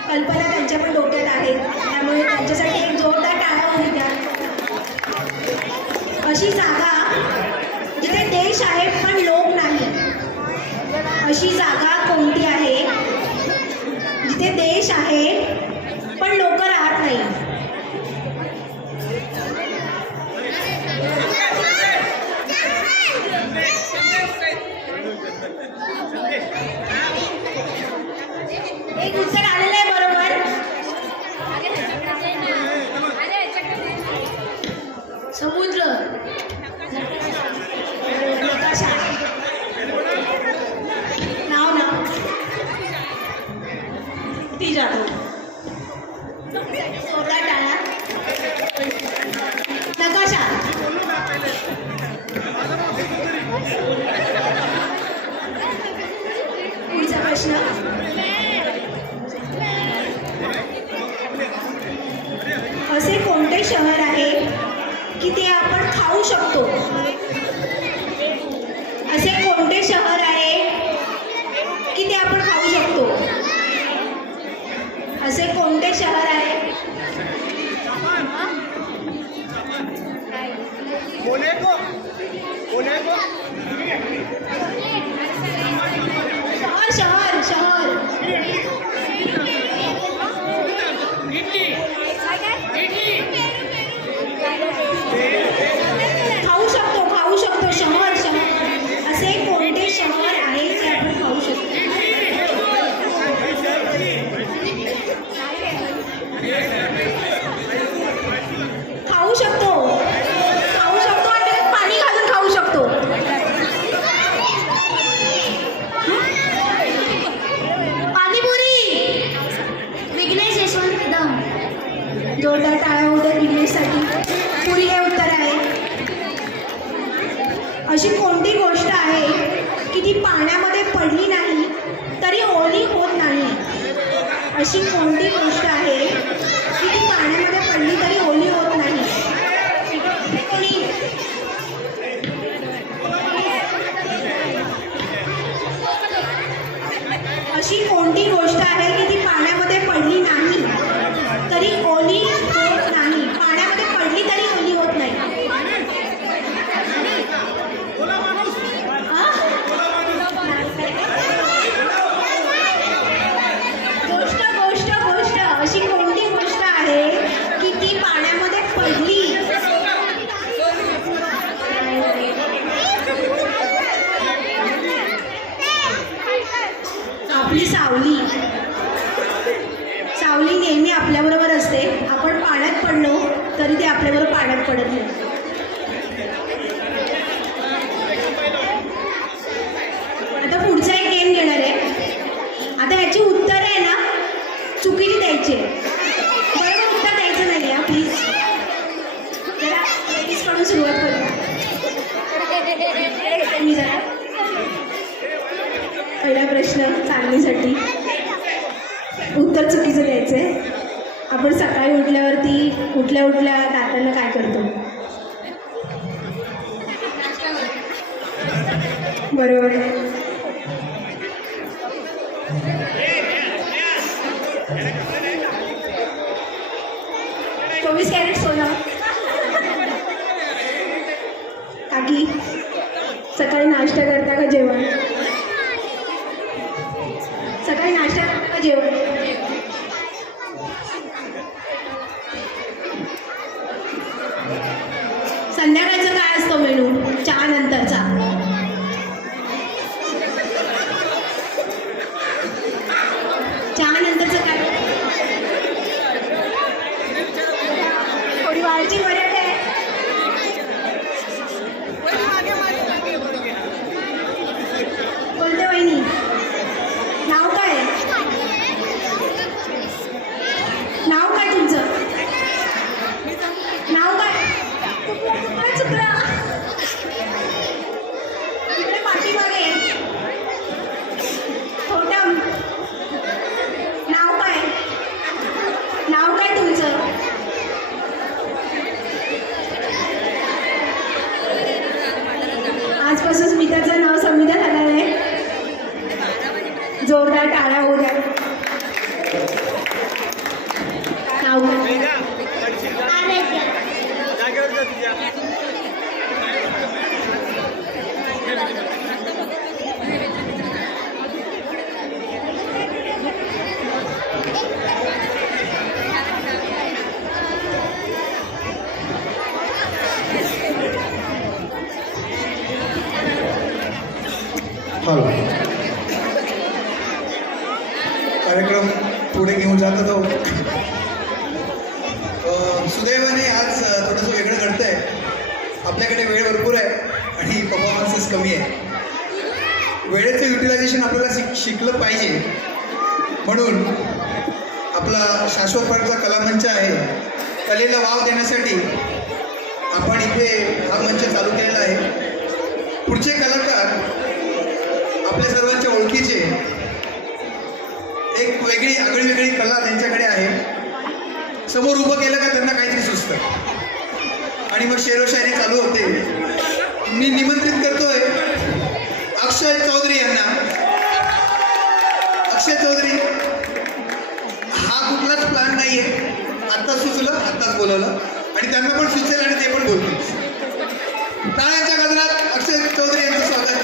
कल्पना त्यांच्या पण डोक्यात आहेत, त्यामुळे त्यांच्यासाठी एक जोरदार टाळ्या होऊ द्या. अशी जागा जिथे देश आहे पण लोक नाही. अशी जागा कोणती आहे जिथे देश आहे पण लोक राहत नाही? एक उत्तर आलेलं आहे बरोबर. समुद्र. नकाशा. नाव ना ती जातो. जोरदार टाळ्या. नकाशा. पुढचा प्रश्न, असे कोणते शहर आहे की ते आपण खाऊ शकतो? असे कोणते शहर आहे की ते आपण खाऊ शकतो? असे कोणते शहर आहे? शहर शहर खाऊ शकतो शहर. असे कोणते शहर आहे जे आपण खाऊ शकतो? खाऊ शकतो आणि त्यात पाणी घालून खाऊ शकतो. पाणीपुरी. विघ्नेश यशवंत कदम. जोरदार टाळ्या होत्या विघ्नेशसाठी. पुरी हे उत्तर आहे. अशी कोणती गोष्ट आहे की ती पाण्यामध्ये पडली नाही तरी ओली होत नाही? अशी कोणती गोष्ट आहे की ती पाण्यामध्ये पडली तरी ओली होत नाही? अशी कोणती गोष्ट आहे की ती पाण्यामध्ये पडली नाही तरी ओली होत नाही? पाण्यामध्ये पडली तरी ओली होत नाही. गोष्ट अशी कोणती गोष्ट आहे की ती पाण्यामध्ये पडली? आपली आपली सावली. सावली नेहमी आपल्याबरोबर असते. आपण पाण्यात पडलो तरी ते आपल्याबरोबर पाण्यात पडत नाही. आता पुढचा एक गेम घेणार आहे. आता ह्याची उत्तर आहे ना चुकीची द्यायची आहे. बरोबर उत्तर द्यायचं नाही आहे प्लीज. जरा लेडीजकडून सुरुवात करूया. मी जरा पहिला प्रश्न चांगलीसाठी उत्तर चुकीचं द्यायचं आहे. आपण सकाळी उठल्या दातांना काय करतो? बरोबर. 24 कॅरेट सोनं. काकी सकाळी नाश्ता करता का जेवण? सकाळी नाश्ता करता का जेवण? संध्याकाळचं काय असतं मेनू चहा नंतरचा? चहा नंतरचं काय? थोडी वाढची मर्यादा आहे. कोणत्या वहिनी? नाव काय? नाव काय तुमचं? नाव काय? चुकला. इकडे पाठीमागे. थोटम. नाव काय? नाव काय तुमचं? आजपासून स्मिताचं नाव संविधा झालं आहे. जोरदार टाळ्या होऊ द्या. नाव काय? हॅलो. कार्यक्रम पुढे घेऊन जात होतो. सुदैवाने आज थोडंसं वेगळं घडतं आहे. आपल्याकडे वेळ भरपूर आहे आणि परफॉर्मन्सेस कमी आहे. वेळेचं युटिलायझेशन आपल्याला शिकलं पाहिजे. म्हणून आपला शाश्वत भारतचा कलामंच आहे. कलेला वाव देण्यासाठी आपण इथे हा मंच चालू केलेला आहे. पुढचे कलाकार आपल्या सर्वांच्या ओळखीचे. एक वेगळी आगळीवेगळी कला त्यांच्याकडे आहे. समोर उभं केलं का त्यांना काहीतरी सुचतं आणि मग शेरोशायरी चालू होते. मी निमंत्रित करतोय अक्षय चौधरी यांना. अक्षय चौधरी हा कुठलाच प्लॅन नाही आहे. आत्ताच सुचलं, आत्ताच बोलवलं आणि त्यांना पण सुचेल आणि ते पण बोलतील. टाळ्यांच्या गजरात अक्षय चौधरी यांचं स्वागत.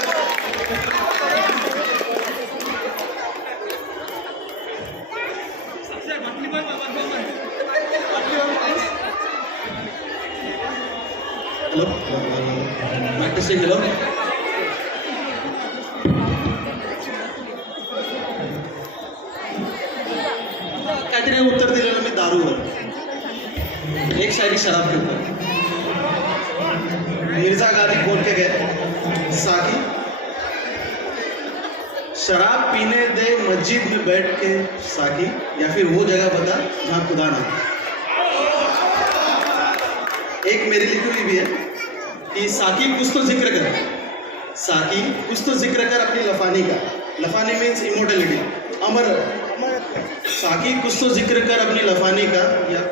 हॅलो. प्रॅक्टिसिंग. हॅलो. काहीतरी उत्तर दिलेलं मी दारूवर. एक शायरी शराब के ऊपर. मिर्जा गालिब बोल के गए साकी शराब पीने दे मस्जिद में बैठ के साकी, या फिर वो जगह बता जहाँ खुदा ना. एक मेरी लिखी हुई भी है कि साकी कुछ तो जिक्र कर. साकी कुछ तो जिक्र कर अपनी लफानी का. लफानी मीन्स इमोर्टलिटी, अमर. साकी कुछ तो जिक्र कर अपनी लफानी का, या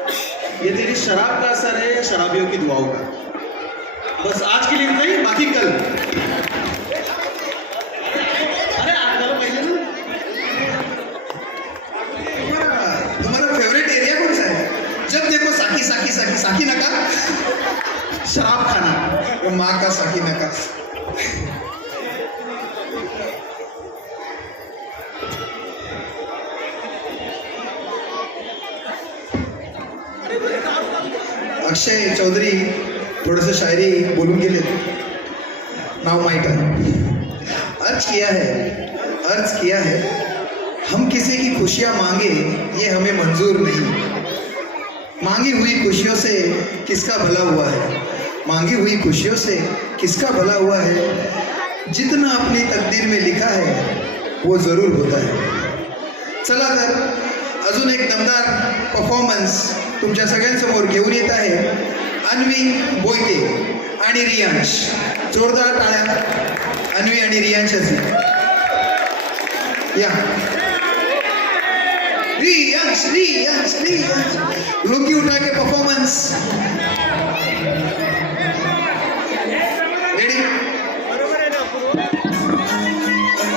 ये तेरी शराब का असर है या शराबियों की दुआओं का. बस आज के लिए इतना ही, बाकी कल. अरे आप चलो पहले ना. तुम्हारा फेवरेट एरिया कौन सा है? जब देखो साकी साकी साकी. साकी नका शराब खाना. माँ का साकी नका. अक्षय चौधरी थोडंसं शायरी बोलून गेले. नाव माहीत आहे. अर्ज किया है खुशियां मांगे ये हमें मंजूर नहीं। मांगी हुई खुशियों से किसका भला हुआ है, मांगी हुई खुशियों से किसका भला हुआ है। जितना अपनी तकदीर में लिखा है वो जरूर होता है। चला तर अजून एक दमदार परफॉर्मन्स तुमच्या सगळ्यांसमोर घेऊन येत आहे अन्वी बोईते आणि रियांश. जोरदार टाळ्या अन्वी आणि रियांशची. या रियांश रियांश रियांश लुंगी उठा के परफॉर्मन्स. रेडी.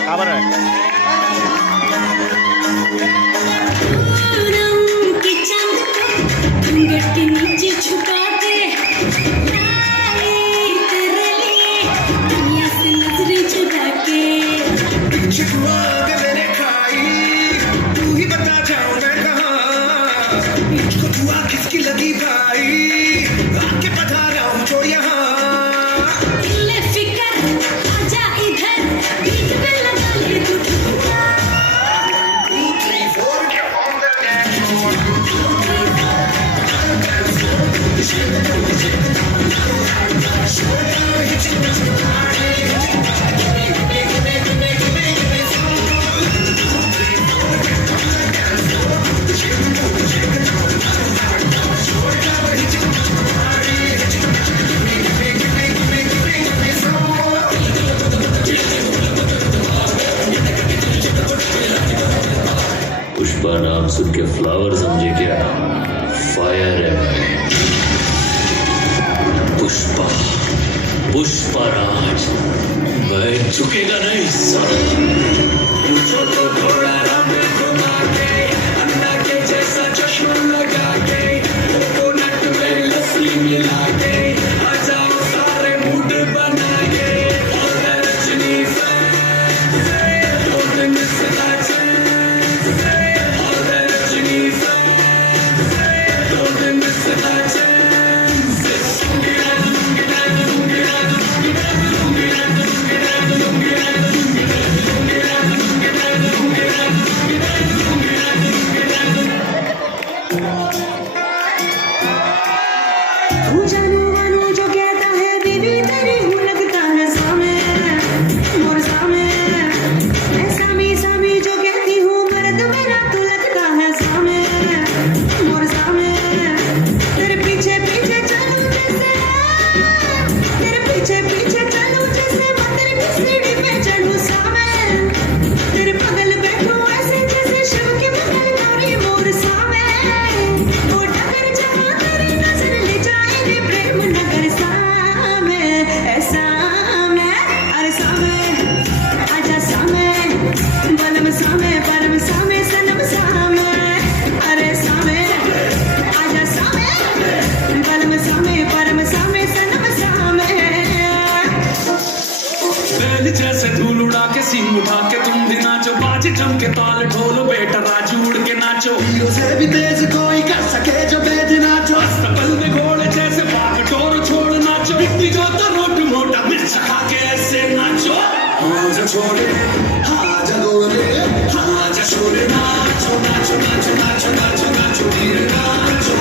का बरं पूनम की चांद को घूंघट के नीचे छुपा के लाई तेरे लिए दुनिया से नजरें चुरा के. शिकवा दे मेरे खाई, तू ही बता जाओ मैं कहाँ, मुझको दुआ किसकी लगी भाई, आके बता रहा हूँ जो यहाँ. दिल फिकर आजा इधर बीच में लगा ले तू ठुमका. 2, 3, 4 पुष्पा नाम सुन के फ्लावर समझे क्या, फायर है. पुष्पा पुष्पराज, मैं झुकेगा नहीं साला. मुझको तो थोड़ा रंग घुमा के, अन्ना के जैसा चश्मा लगा के, कोकोनट में लस्सी मिला के, आ जाओ सारे मूड बना के. और रजनी फैन दो दिन से नाचे, और रजनी फैन दो दिन से नाचे. तू जानू वानू जो कहता है बीवी तेरी हूँ लगता है सामे मोर सामे. ऐसा मी सामी जो कहती हूँ मर्द मेरा तू लगता है सामे मोर सामे. तेरे पीछे पीछे चलूं जैसे, तेरे पीछे पीछे चलूं जैसे मैं तेरी सीढ़ी पे चढ़ूं सामे. तेरे बगल बैठूं ऐसे जैसे शिव के बगल गौरी मोर सामे. वो डगर जहाँ तेरी नजर ले जाएगी प्रेम नगर सामे. ऐसा मैं अरे सामे आजा सामे बलम सामे परम सामे सनम सामे. अरे सामे आजा सामे बलम सामे परम सामे सनम सामे. बैल जैसे धूल उड़ा के सीन उठा के तुम भी नाचो, बाजी जम के ताल ढोलो बेटा राजू उड़ के नाचो. हीरो से भी तेज कोई कर सके जो बेद नाचो. अस्तबल में घोड़े जैसे भाग टोर छोड़ नाचो. इतनी जो तो रोट मोटा मिर्च खा के ऐसे नाचो. हाँ जा छोरे, हाँ जा गोरे, हाँ जा छोरे. नाचो नाचो नाचो नाचो नाचो नाचो वीर नाचो,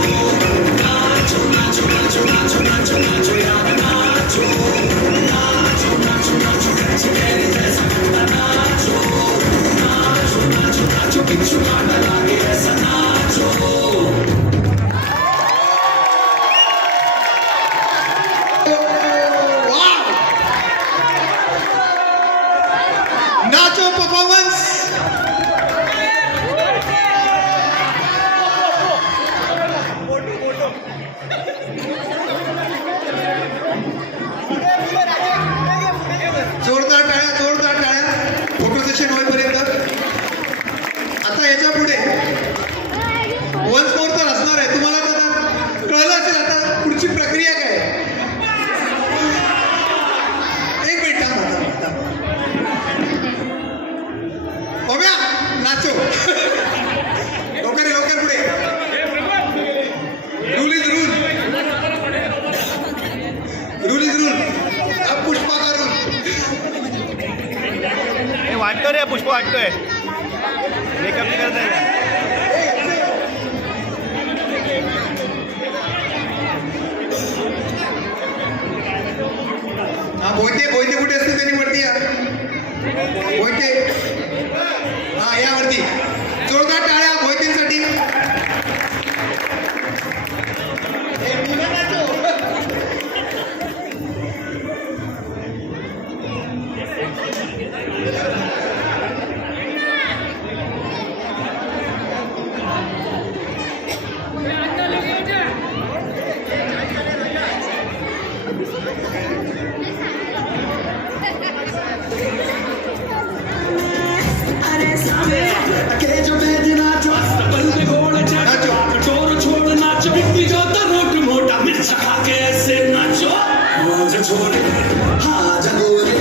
नाचो नाचो नाचो नाचो नाचो नाचो यार नाचो, नाचो नाचो नाचो कैसे मेरे जैसा बंदा नाचो, नाचो नाचो नाचो बिच्छू गाना लागे ऐसा नाचो. Nacho performance. जोरदार टाळ्या जोरदार टाळ्या. फोटो सेशन होईपर्यंत. आता याच्या पुढे वन्स मोर तर असणार आहे. तुम्हाला आता कळलं असेल आता पुढची प्रक्रिया काय. एक मिनिट थांबा. ओम्या नाचो. लवकर लवकर पुढे. Rule is rule. Rule is rule. अब पुष्पा का रूल. हे वाटतो रे पुष्प वाटतोय मेकअप नाही करताय. केज में नाचो बंद गोल नाचो कटोर छोड़ नाचो मिट्टी जो रोट मोटा मिर्चा खा के ऐसे नाचो आज छोरे हाज गोरे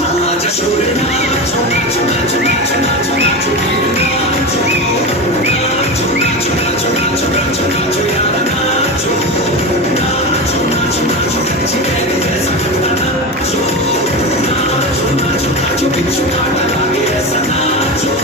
हाज छोरे नाचो नाचो नाचो नाचो नाचो नाचो नाचो नाचो नाचो नाचो नाचो नाचो नाचो यार नाचो नाचो नाचो नाचो कच्ची मेरी जैसा खड़ा नाचो नाचो नाचो नाचो बिच्छू काटा लागे ऐसा नाचो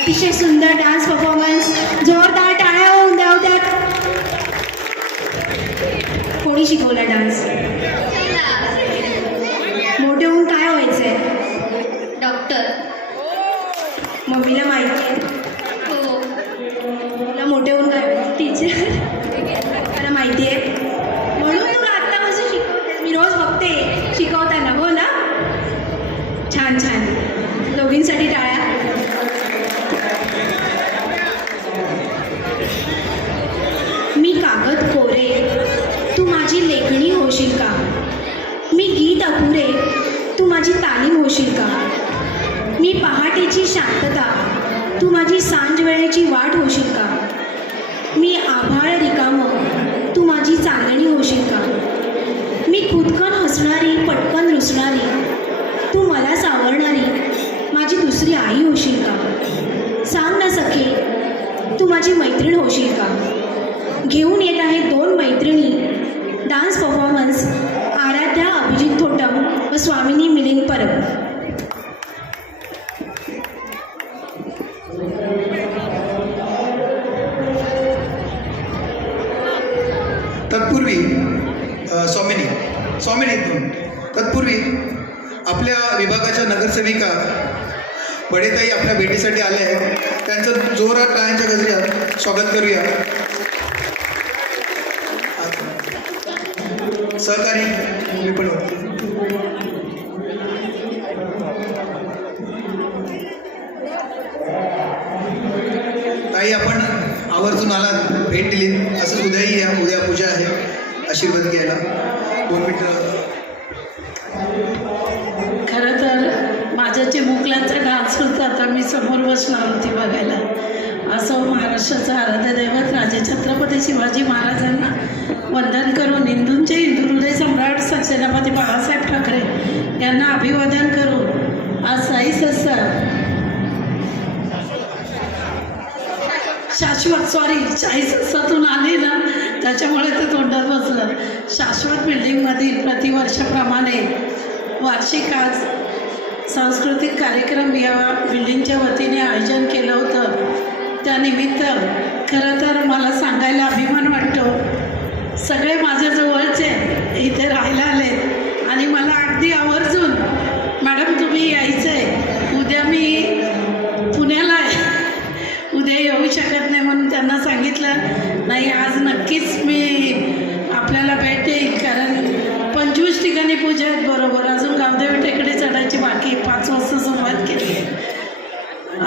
अतिशय सुंदर डान्स परफॉर्मन्स. जोरदार टाळ्या होऊन द्या त्यात. कोणी शिकवला डान्स? मोठे होऊन काय व्हायचंय? डॉक्टर. मम्मीला माहिती आहे. हो. तुला मोठे होऊन काय व्हायचं? टीचर. मला माहिती आहे म्हणून तुला आत्तापासून शिकवते. मी रोज बघते शिकवताना. हो ना? छान छान. दोघींसाठी टाळ्या. मी कागद कोरे, तू माझी लेखणी होशील का? मी गीत अपुरे, तू माझी तालीम होशील का? मी पहाटेची शांतता, तू माझी सांज वेळेची वाट होशील का? मी आभाळ रिकामं, तू माझी चांदणी होशील का? मी खुदकन हसणारी, पटकन रुसणारी, तू मला सावरणारी माझी दुसरी आई होशील का? सांग ना सखे, तू माझी मैत्रीण होशील का? घेऊन येत आहे 2 मैत्रिणी. डान्स परफॉर्मन्स आराध्या अभिजित थोटम व स्वामिनी मिलिंद परब. तत्पूर्वी स्वामिनी तत्पूर्वी आपल्या विभागाच्या नगरसेविका बडेताई आपल्या भेटीसाठी आल्या आहेत. त्यांचं जोरात टाळ्यांच्या गजरात स्वागत करूया. सहकारी मी पण होते. ताई आपण आवर्जून आलात, भेट दिली. असंच उद्याही या. उद्या पूजा आहे, आशीर्वाद घ्यायला 2 मिनिटं. खरं तर माझ्या चिमुकल्यांचा डान्स होता, तर मी समोर बसणार होती बघायला. असं महाराष्ट्राचं आराध्य दैवत राजे छत्रपती शिवाजी महाराजांना वंदन करून, हिंदूंचे हिंदू हृदय सम्राट सेनापती बाळासाहेब ठाकरे यांना अभिवादन करून आज साई संस्था शाही संस्थातून आली ना, त्याच्यामुळे ते तोंडात बसलं. शाश्वत बिल्डिंगमधील प्रतिवर्षाप्रमाणे वार्षिक आज सांस्कृतिक कार्यक्रम या बिल्डिंगच्या वतीने आयोजन केलं होतं. त्यानिमित्त खरं तर मला सांगायला अभिमान वाटतो, सगळे माझ्या जवळचे इथे राहायला आले आणि मला अगदी आवर्जून मॅडम तुम्ही यायचं आहे, उद्या मी पुण्याला आहे, उद्या येऊ शकत नाही म्हणून त्यांना सांगितलं नाही आज नक्कीच मी आपल्याला भेट देईल, कारण 25 ठिकाणी पूजा आहेत बरोबर, अजून गावदेवी टेकडे चढायची बाकी 5 वाजता सुरुवात केली आहे.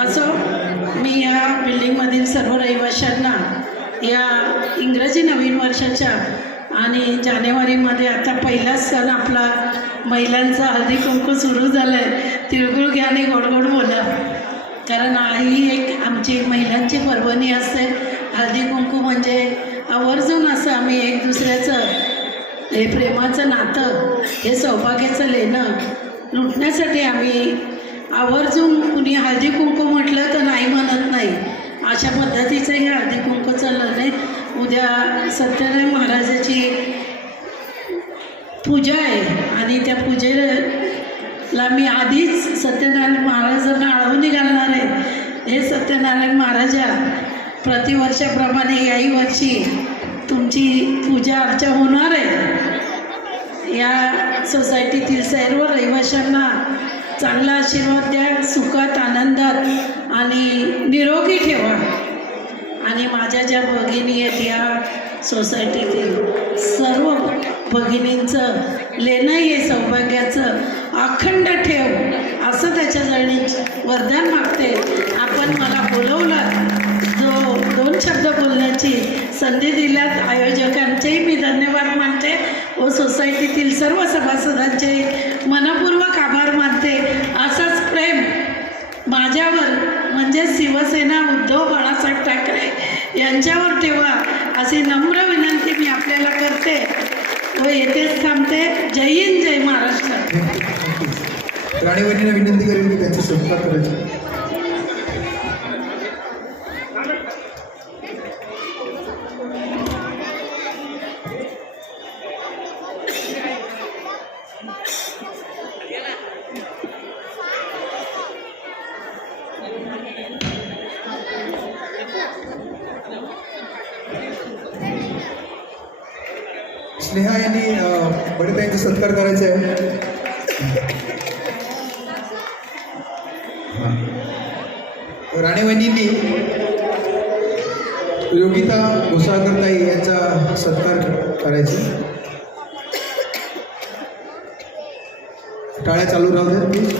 असं मी या बिल्डिंगमधील सर्व रहिवाशांना या इंग्रजी नवीन वर्षाच्या आणि जानेवारीमध्ये आता पहिलाच सण आपला महिलांचा हळदी कुंकू सुरू झालं आहे. तिळगुळ घ्या आणि गोड गोड बोला, कारण ही एक आमची महिलांची पर्वणी असते. हळदी कुंकू म्हणजे आवर्जून असं आम्ही एक दुसऱ्याचं हे प्रेमाचं नातं, हे सौभाग्याचं लेणं लुटण्यासाठी आम्ही आवर्जून कुणी हळदी कुंकू म्हटलं तर नाही म्हणत नाही, अशा पद्धतीचं हे हळदी कुंकूचं लेणं आहे. उद्या सत्यनारायण महाराजाची पूजा आहे आणि त्या पूजेला मी आधीच सत्यनारायण महाराजांना आळवणी घालणार आहे. हे सत्यनारायण महाराजा प्रतिवर्षाप्रमाणे याही वर्षी तुमची पूजा अर्चा होणार आहे. या सोसायटीतील सर्व रहिवाशांना चांगला आशीर्वाद द्या, सुखात आनंदात आणि निरोगी ठेवा. आणि माझ्या ज्या भगिनी आहेत या सोसायटीतील सर्व भगिनींचं लेणं हे सौभाग्याचं अखंड ठेव असं त्याच्या जळणी वरदान मागते. आपण मला बोलवलं, जो 2 शब्द बोलण्याची संधी दिल्यात, आयोजकांचेही मी धन्यवाद मानते व सोसायटीतील सर्व सभासदांचे मनपूर्वक आभार मानते. असंच प्रेम माझ्यावर म्हणजे शिवसेना उद्धव बाळासाहेब ठाकरे यांच्यावर ठेवा अशी नम्र विनंती मी आपल्याला करते व येथेच थांबते. जय हिंद, जय महाराष्ट्र. राणीवहिनींना विनंती करेन की त्यांचा सत्कार करायचा. स्नेहा यांनी बडेताईंचा सत्कार करायचा आहे. राणेवाणींनी योगिता घोसाळकर ताई यांचा सत्कार करायचा. टाळ्या चालू राहू द्या प्लीज.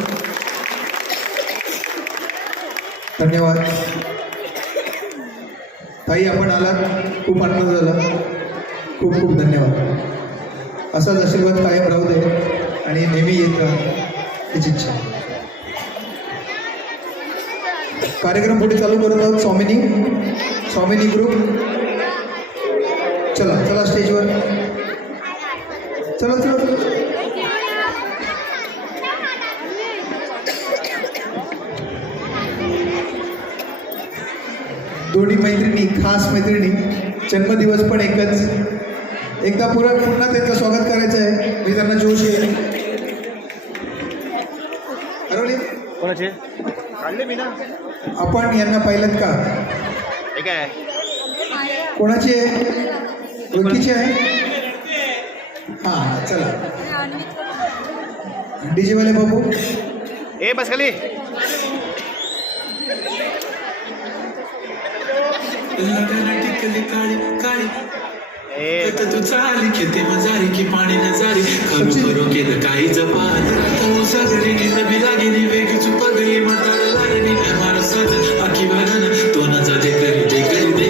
धन्यवाद ताई, आपण आलात, खूप आनंद झाला. खूप खूप धन्यवाद. असाच आशीर्वाद कायम राहू दे आणि नेहमी येत राहा हीच इच्छा. कार्यक्रम पुढे चालू करत आहोत. स्वामिनी ग्रुप, चला चला स्टेजवर, चला चला चला. दोन्ही मैत्रिणी, खास मैत्रिणी, जन्मदिवस पण एकच. एकदा पुन्हा त्यांचं स्वागत करायचं आहे. मी त्यांना जोश येईल. हरवली कोणाचे काढले मी ना. आपण यांना पाहिलं का? हे काय कोणाची आहे? ओळखीची आहे? हां चला. डीजेवाले बाबू, ए बस खाली. टिकली काळी काळी ए तू चाली खेते मजारी की पाणी नजारी खरू खरू केलं काही जपाल तू सगळी नबी लागेली वेग चुपगली म्हातार लागली मार साज आखी भरण तो न जा दे करी दे करी दे.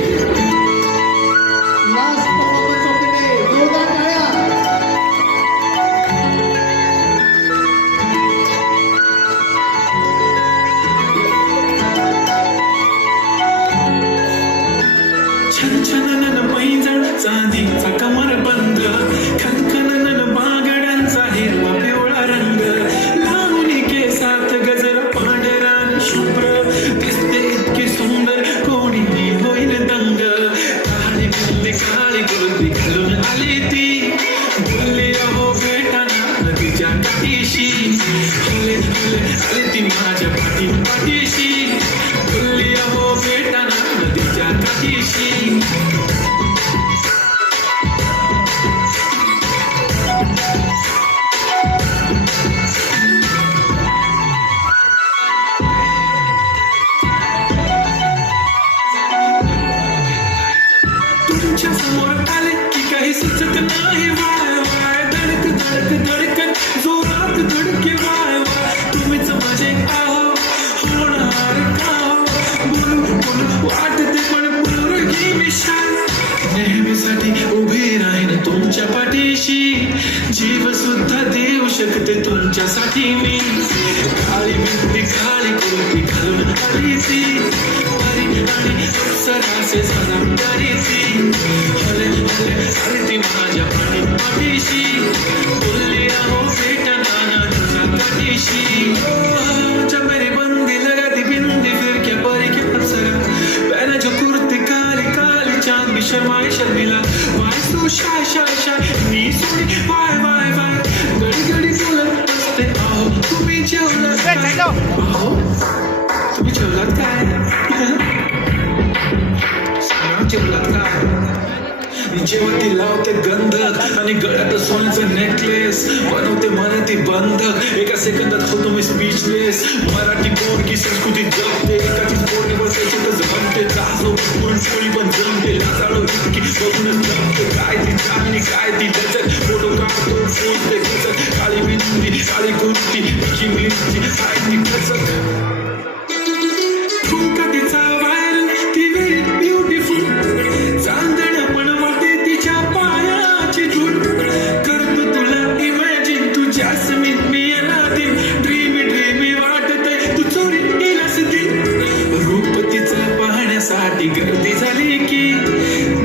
Last performance of the day. जोरदार टाळ्या. छन छनन पैंजण चांदीचा कमर बंद खनखनन बागड्यांचा हिरवा पिवळा रंग लावणी केसात गजर पांढरान शुभ्र दिसते इतकी सुंदर कोणी होईल दंग. काळी बिल्ली काळी गुलबी घालून आली ती बोलली अहो भेटाना नदीच्या काठीशी हले हले आली ती माझ्या पाठीशी बोलली अहो भेटाना नदीच्या काठीशी. तुमच्या समोर आले की काही सुचत नाही वाय वाय धडक धडक धडकन जोरात धडके वाय वाय तुम्हीच माझे आहो होणार का बोलू बोलू वाटते पण पुरगी विशाल नेहमीसाठी उभी राहीन तुमच्या पाठीशी जीव सुद्धा देऊ शकते तुमच्यासाठी मी. काळी बिंदी काळी कुर्ती घालून आली ती आणि अप्सराचे सजावटारी ती हले हले आली ती माझ्या पाठीशी बोलली अहो भेटना तुझ्या काठीशी. चमेरी बंदी लगाती बिंदी फिर क्या परी क्या अप्सरा पहना जो कुर्ती काली काली चांद भी शर्माए शर्मिला why so shy shy shy नी सोनी वाय वाय वाय घडी घडी बोलत असते अहो तुम्ही जेवलात काय? अहो तुम्ही जेवलात काय? जेवलात काय? जेव्हा ती लावते गंधक आणि गळ्यात सोन्याचं नेकलेस बनवते मराठी बंधक एका सेकंदात होतो मी स्पीचलेस. मराठी बोर्ड संस्कृती जपते एकाचीच बोर्ड बसायची तर जमते जाजो म्हणून पोळी पण जमते लाजाळो इतकी बघूनच जमते. काय ती चालणी काय ती लचक फोटो काढतो पोचते गचक काळी बिंदी काळी कुर्ती चिमलीची काय ती कसक ठुमका तिचा व्हायरल ती व्हेरी ब्युटिफुल चांदण पण वाटे तिच्या पायाची धूळ करतो तुला इमॅजिन तू जॅस्मिन मी अनादिन ड्रीमी ड्रीमी वाटतंय तू चोरी गेलास दिन रूप तिचं पाहण्यासाठी गर्दी झाली की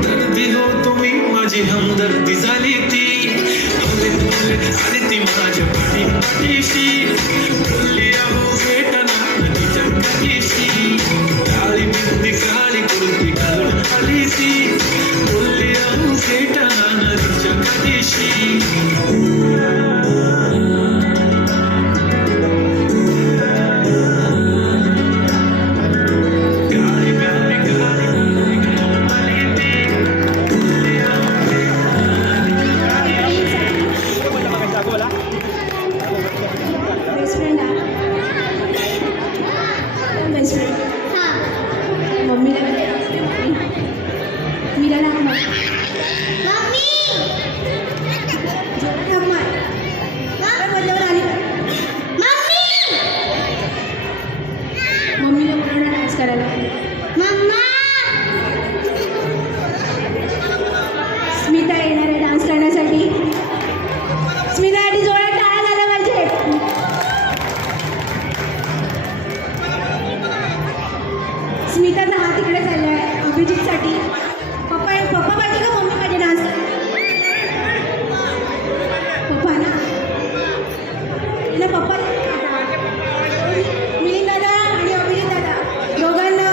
दर्दी हो तुम्ही माझी हमदर्दी झाली ती हले हले आली ती माझ्या पाठीशी बोलली अहो भेटना अभिजितसाठी. पप्पा पाहिजे का मम्मी पाहिजे डान्स? पप्पा ना पप्पा. मिलिंद दादा आणि अभिजित दादा दोघांना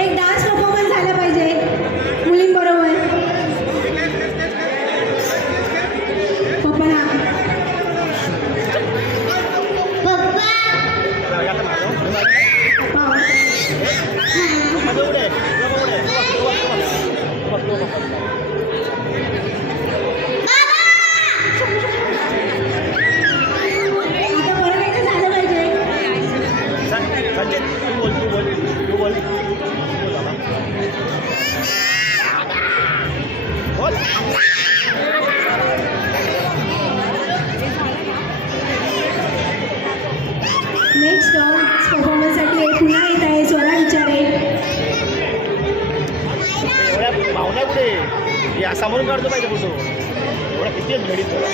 एक डान्स परफॉर्मन्स झाला पाहिजे मुलींबरोबर. पप्पा ना आता परत एकदा झालं पाहिजे. संजय तू बोल नेक्स्ट डान्स परफॉर्मन्ससाठी पुन्हा येत आहे स्वरा विचारे. एवढ्या पाहुण्या कुठे या समोरून काढतो पाहिजे फोटो. एवढा किती आहे लेडीज थोडा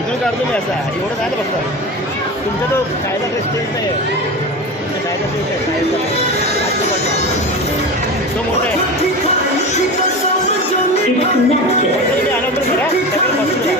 इथून काढतो मी असा एवढं झालं बघता. तुमचा तो शाळेचा ड्रेस स्टेज नाही आहे. शाळेचा स्टेज आहे शाळेचा तो मोठा आहे. मी आलो तर बरा त्याच्यावर बसून जा.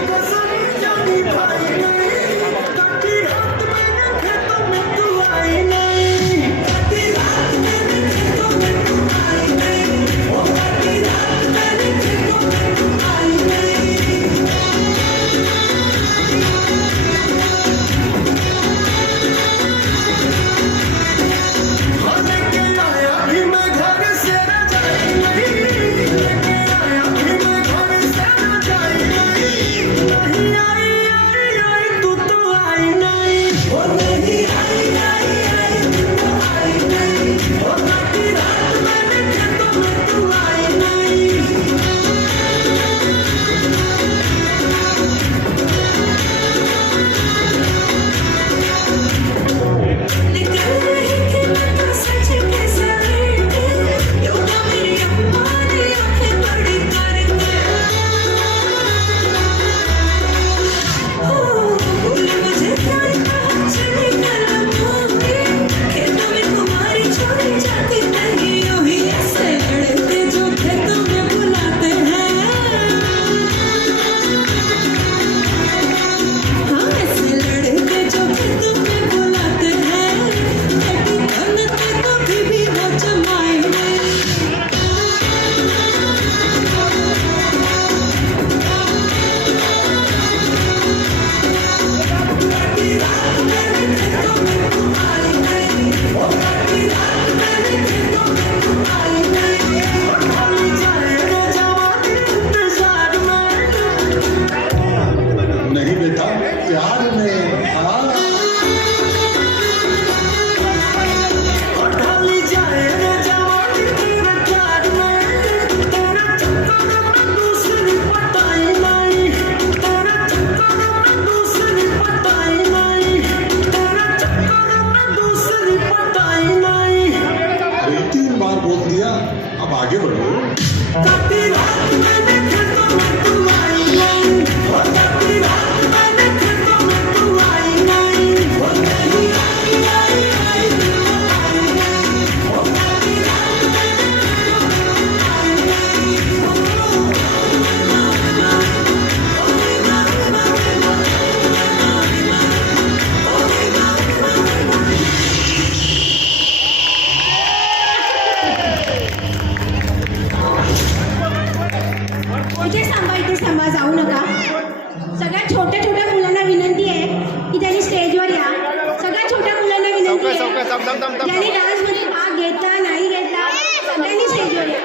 ज्यांनी डान्समध्ये भाग घेतला नाही घेतला त्यांनी स्टेजवर या.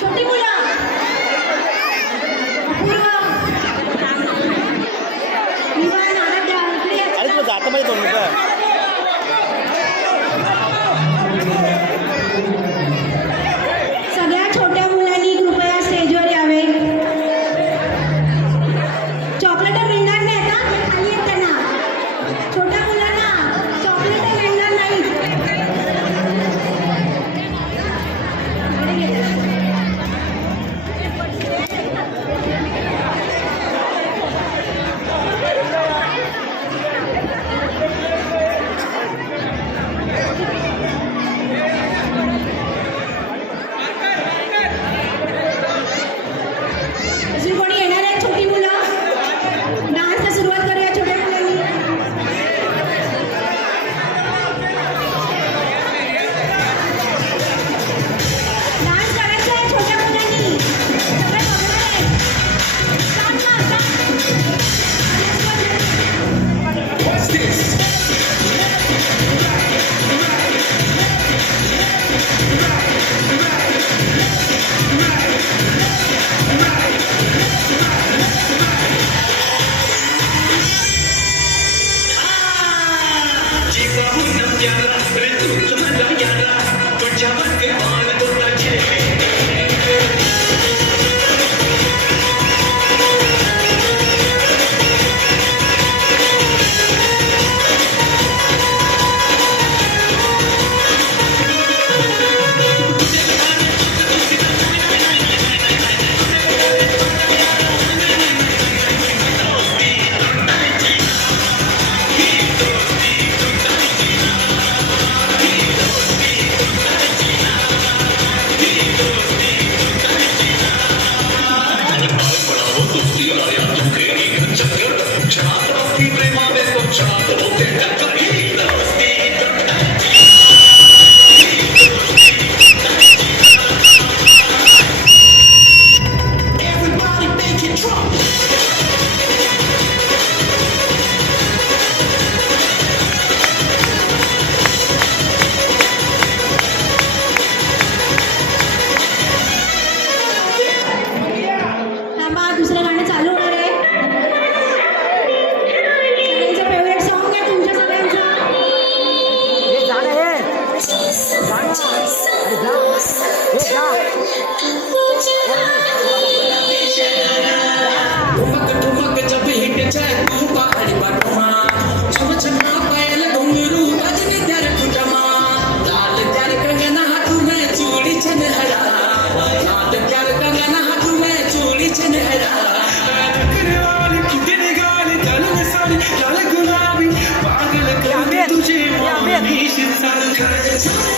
छोटी मुलं जाता पाहिजे 2 मिनिटं. सगळ्या छोट्या मुलांनी कृपया स्टेजवर यावे. चॉकलेट मिळणार नाही आता खाली येत त्यांना. छोट्या मुलांना चॉकलेट मिळणार नाही. हूं प्यारा रे तू मला यारा पंजाब के बाल बोलाचे Everybody make it drop. थांबा, दुसरं गाणं चालू होणार आहे. सगळ्यांचं फेवरेट सॉन्ग आहे तुमच्या सगळ्यांचं. ठुमक ठुमक जब हिट जाए तू पहाड़ी बाटमा छम छमा पायल घुंघरू बजने त्यार खुटमा लाल त्यार कंगना हाथ में चूड़ी छनहरा लाल त्यार कंगना हाथ में चूड़ी छनहरा नखरे वाली कितने गाली चल में सारी लाल गुलाबी पागल कर दे तुझे मानी शिरसाल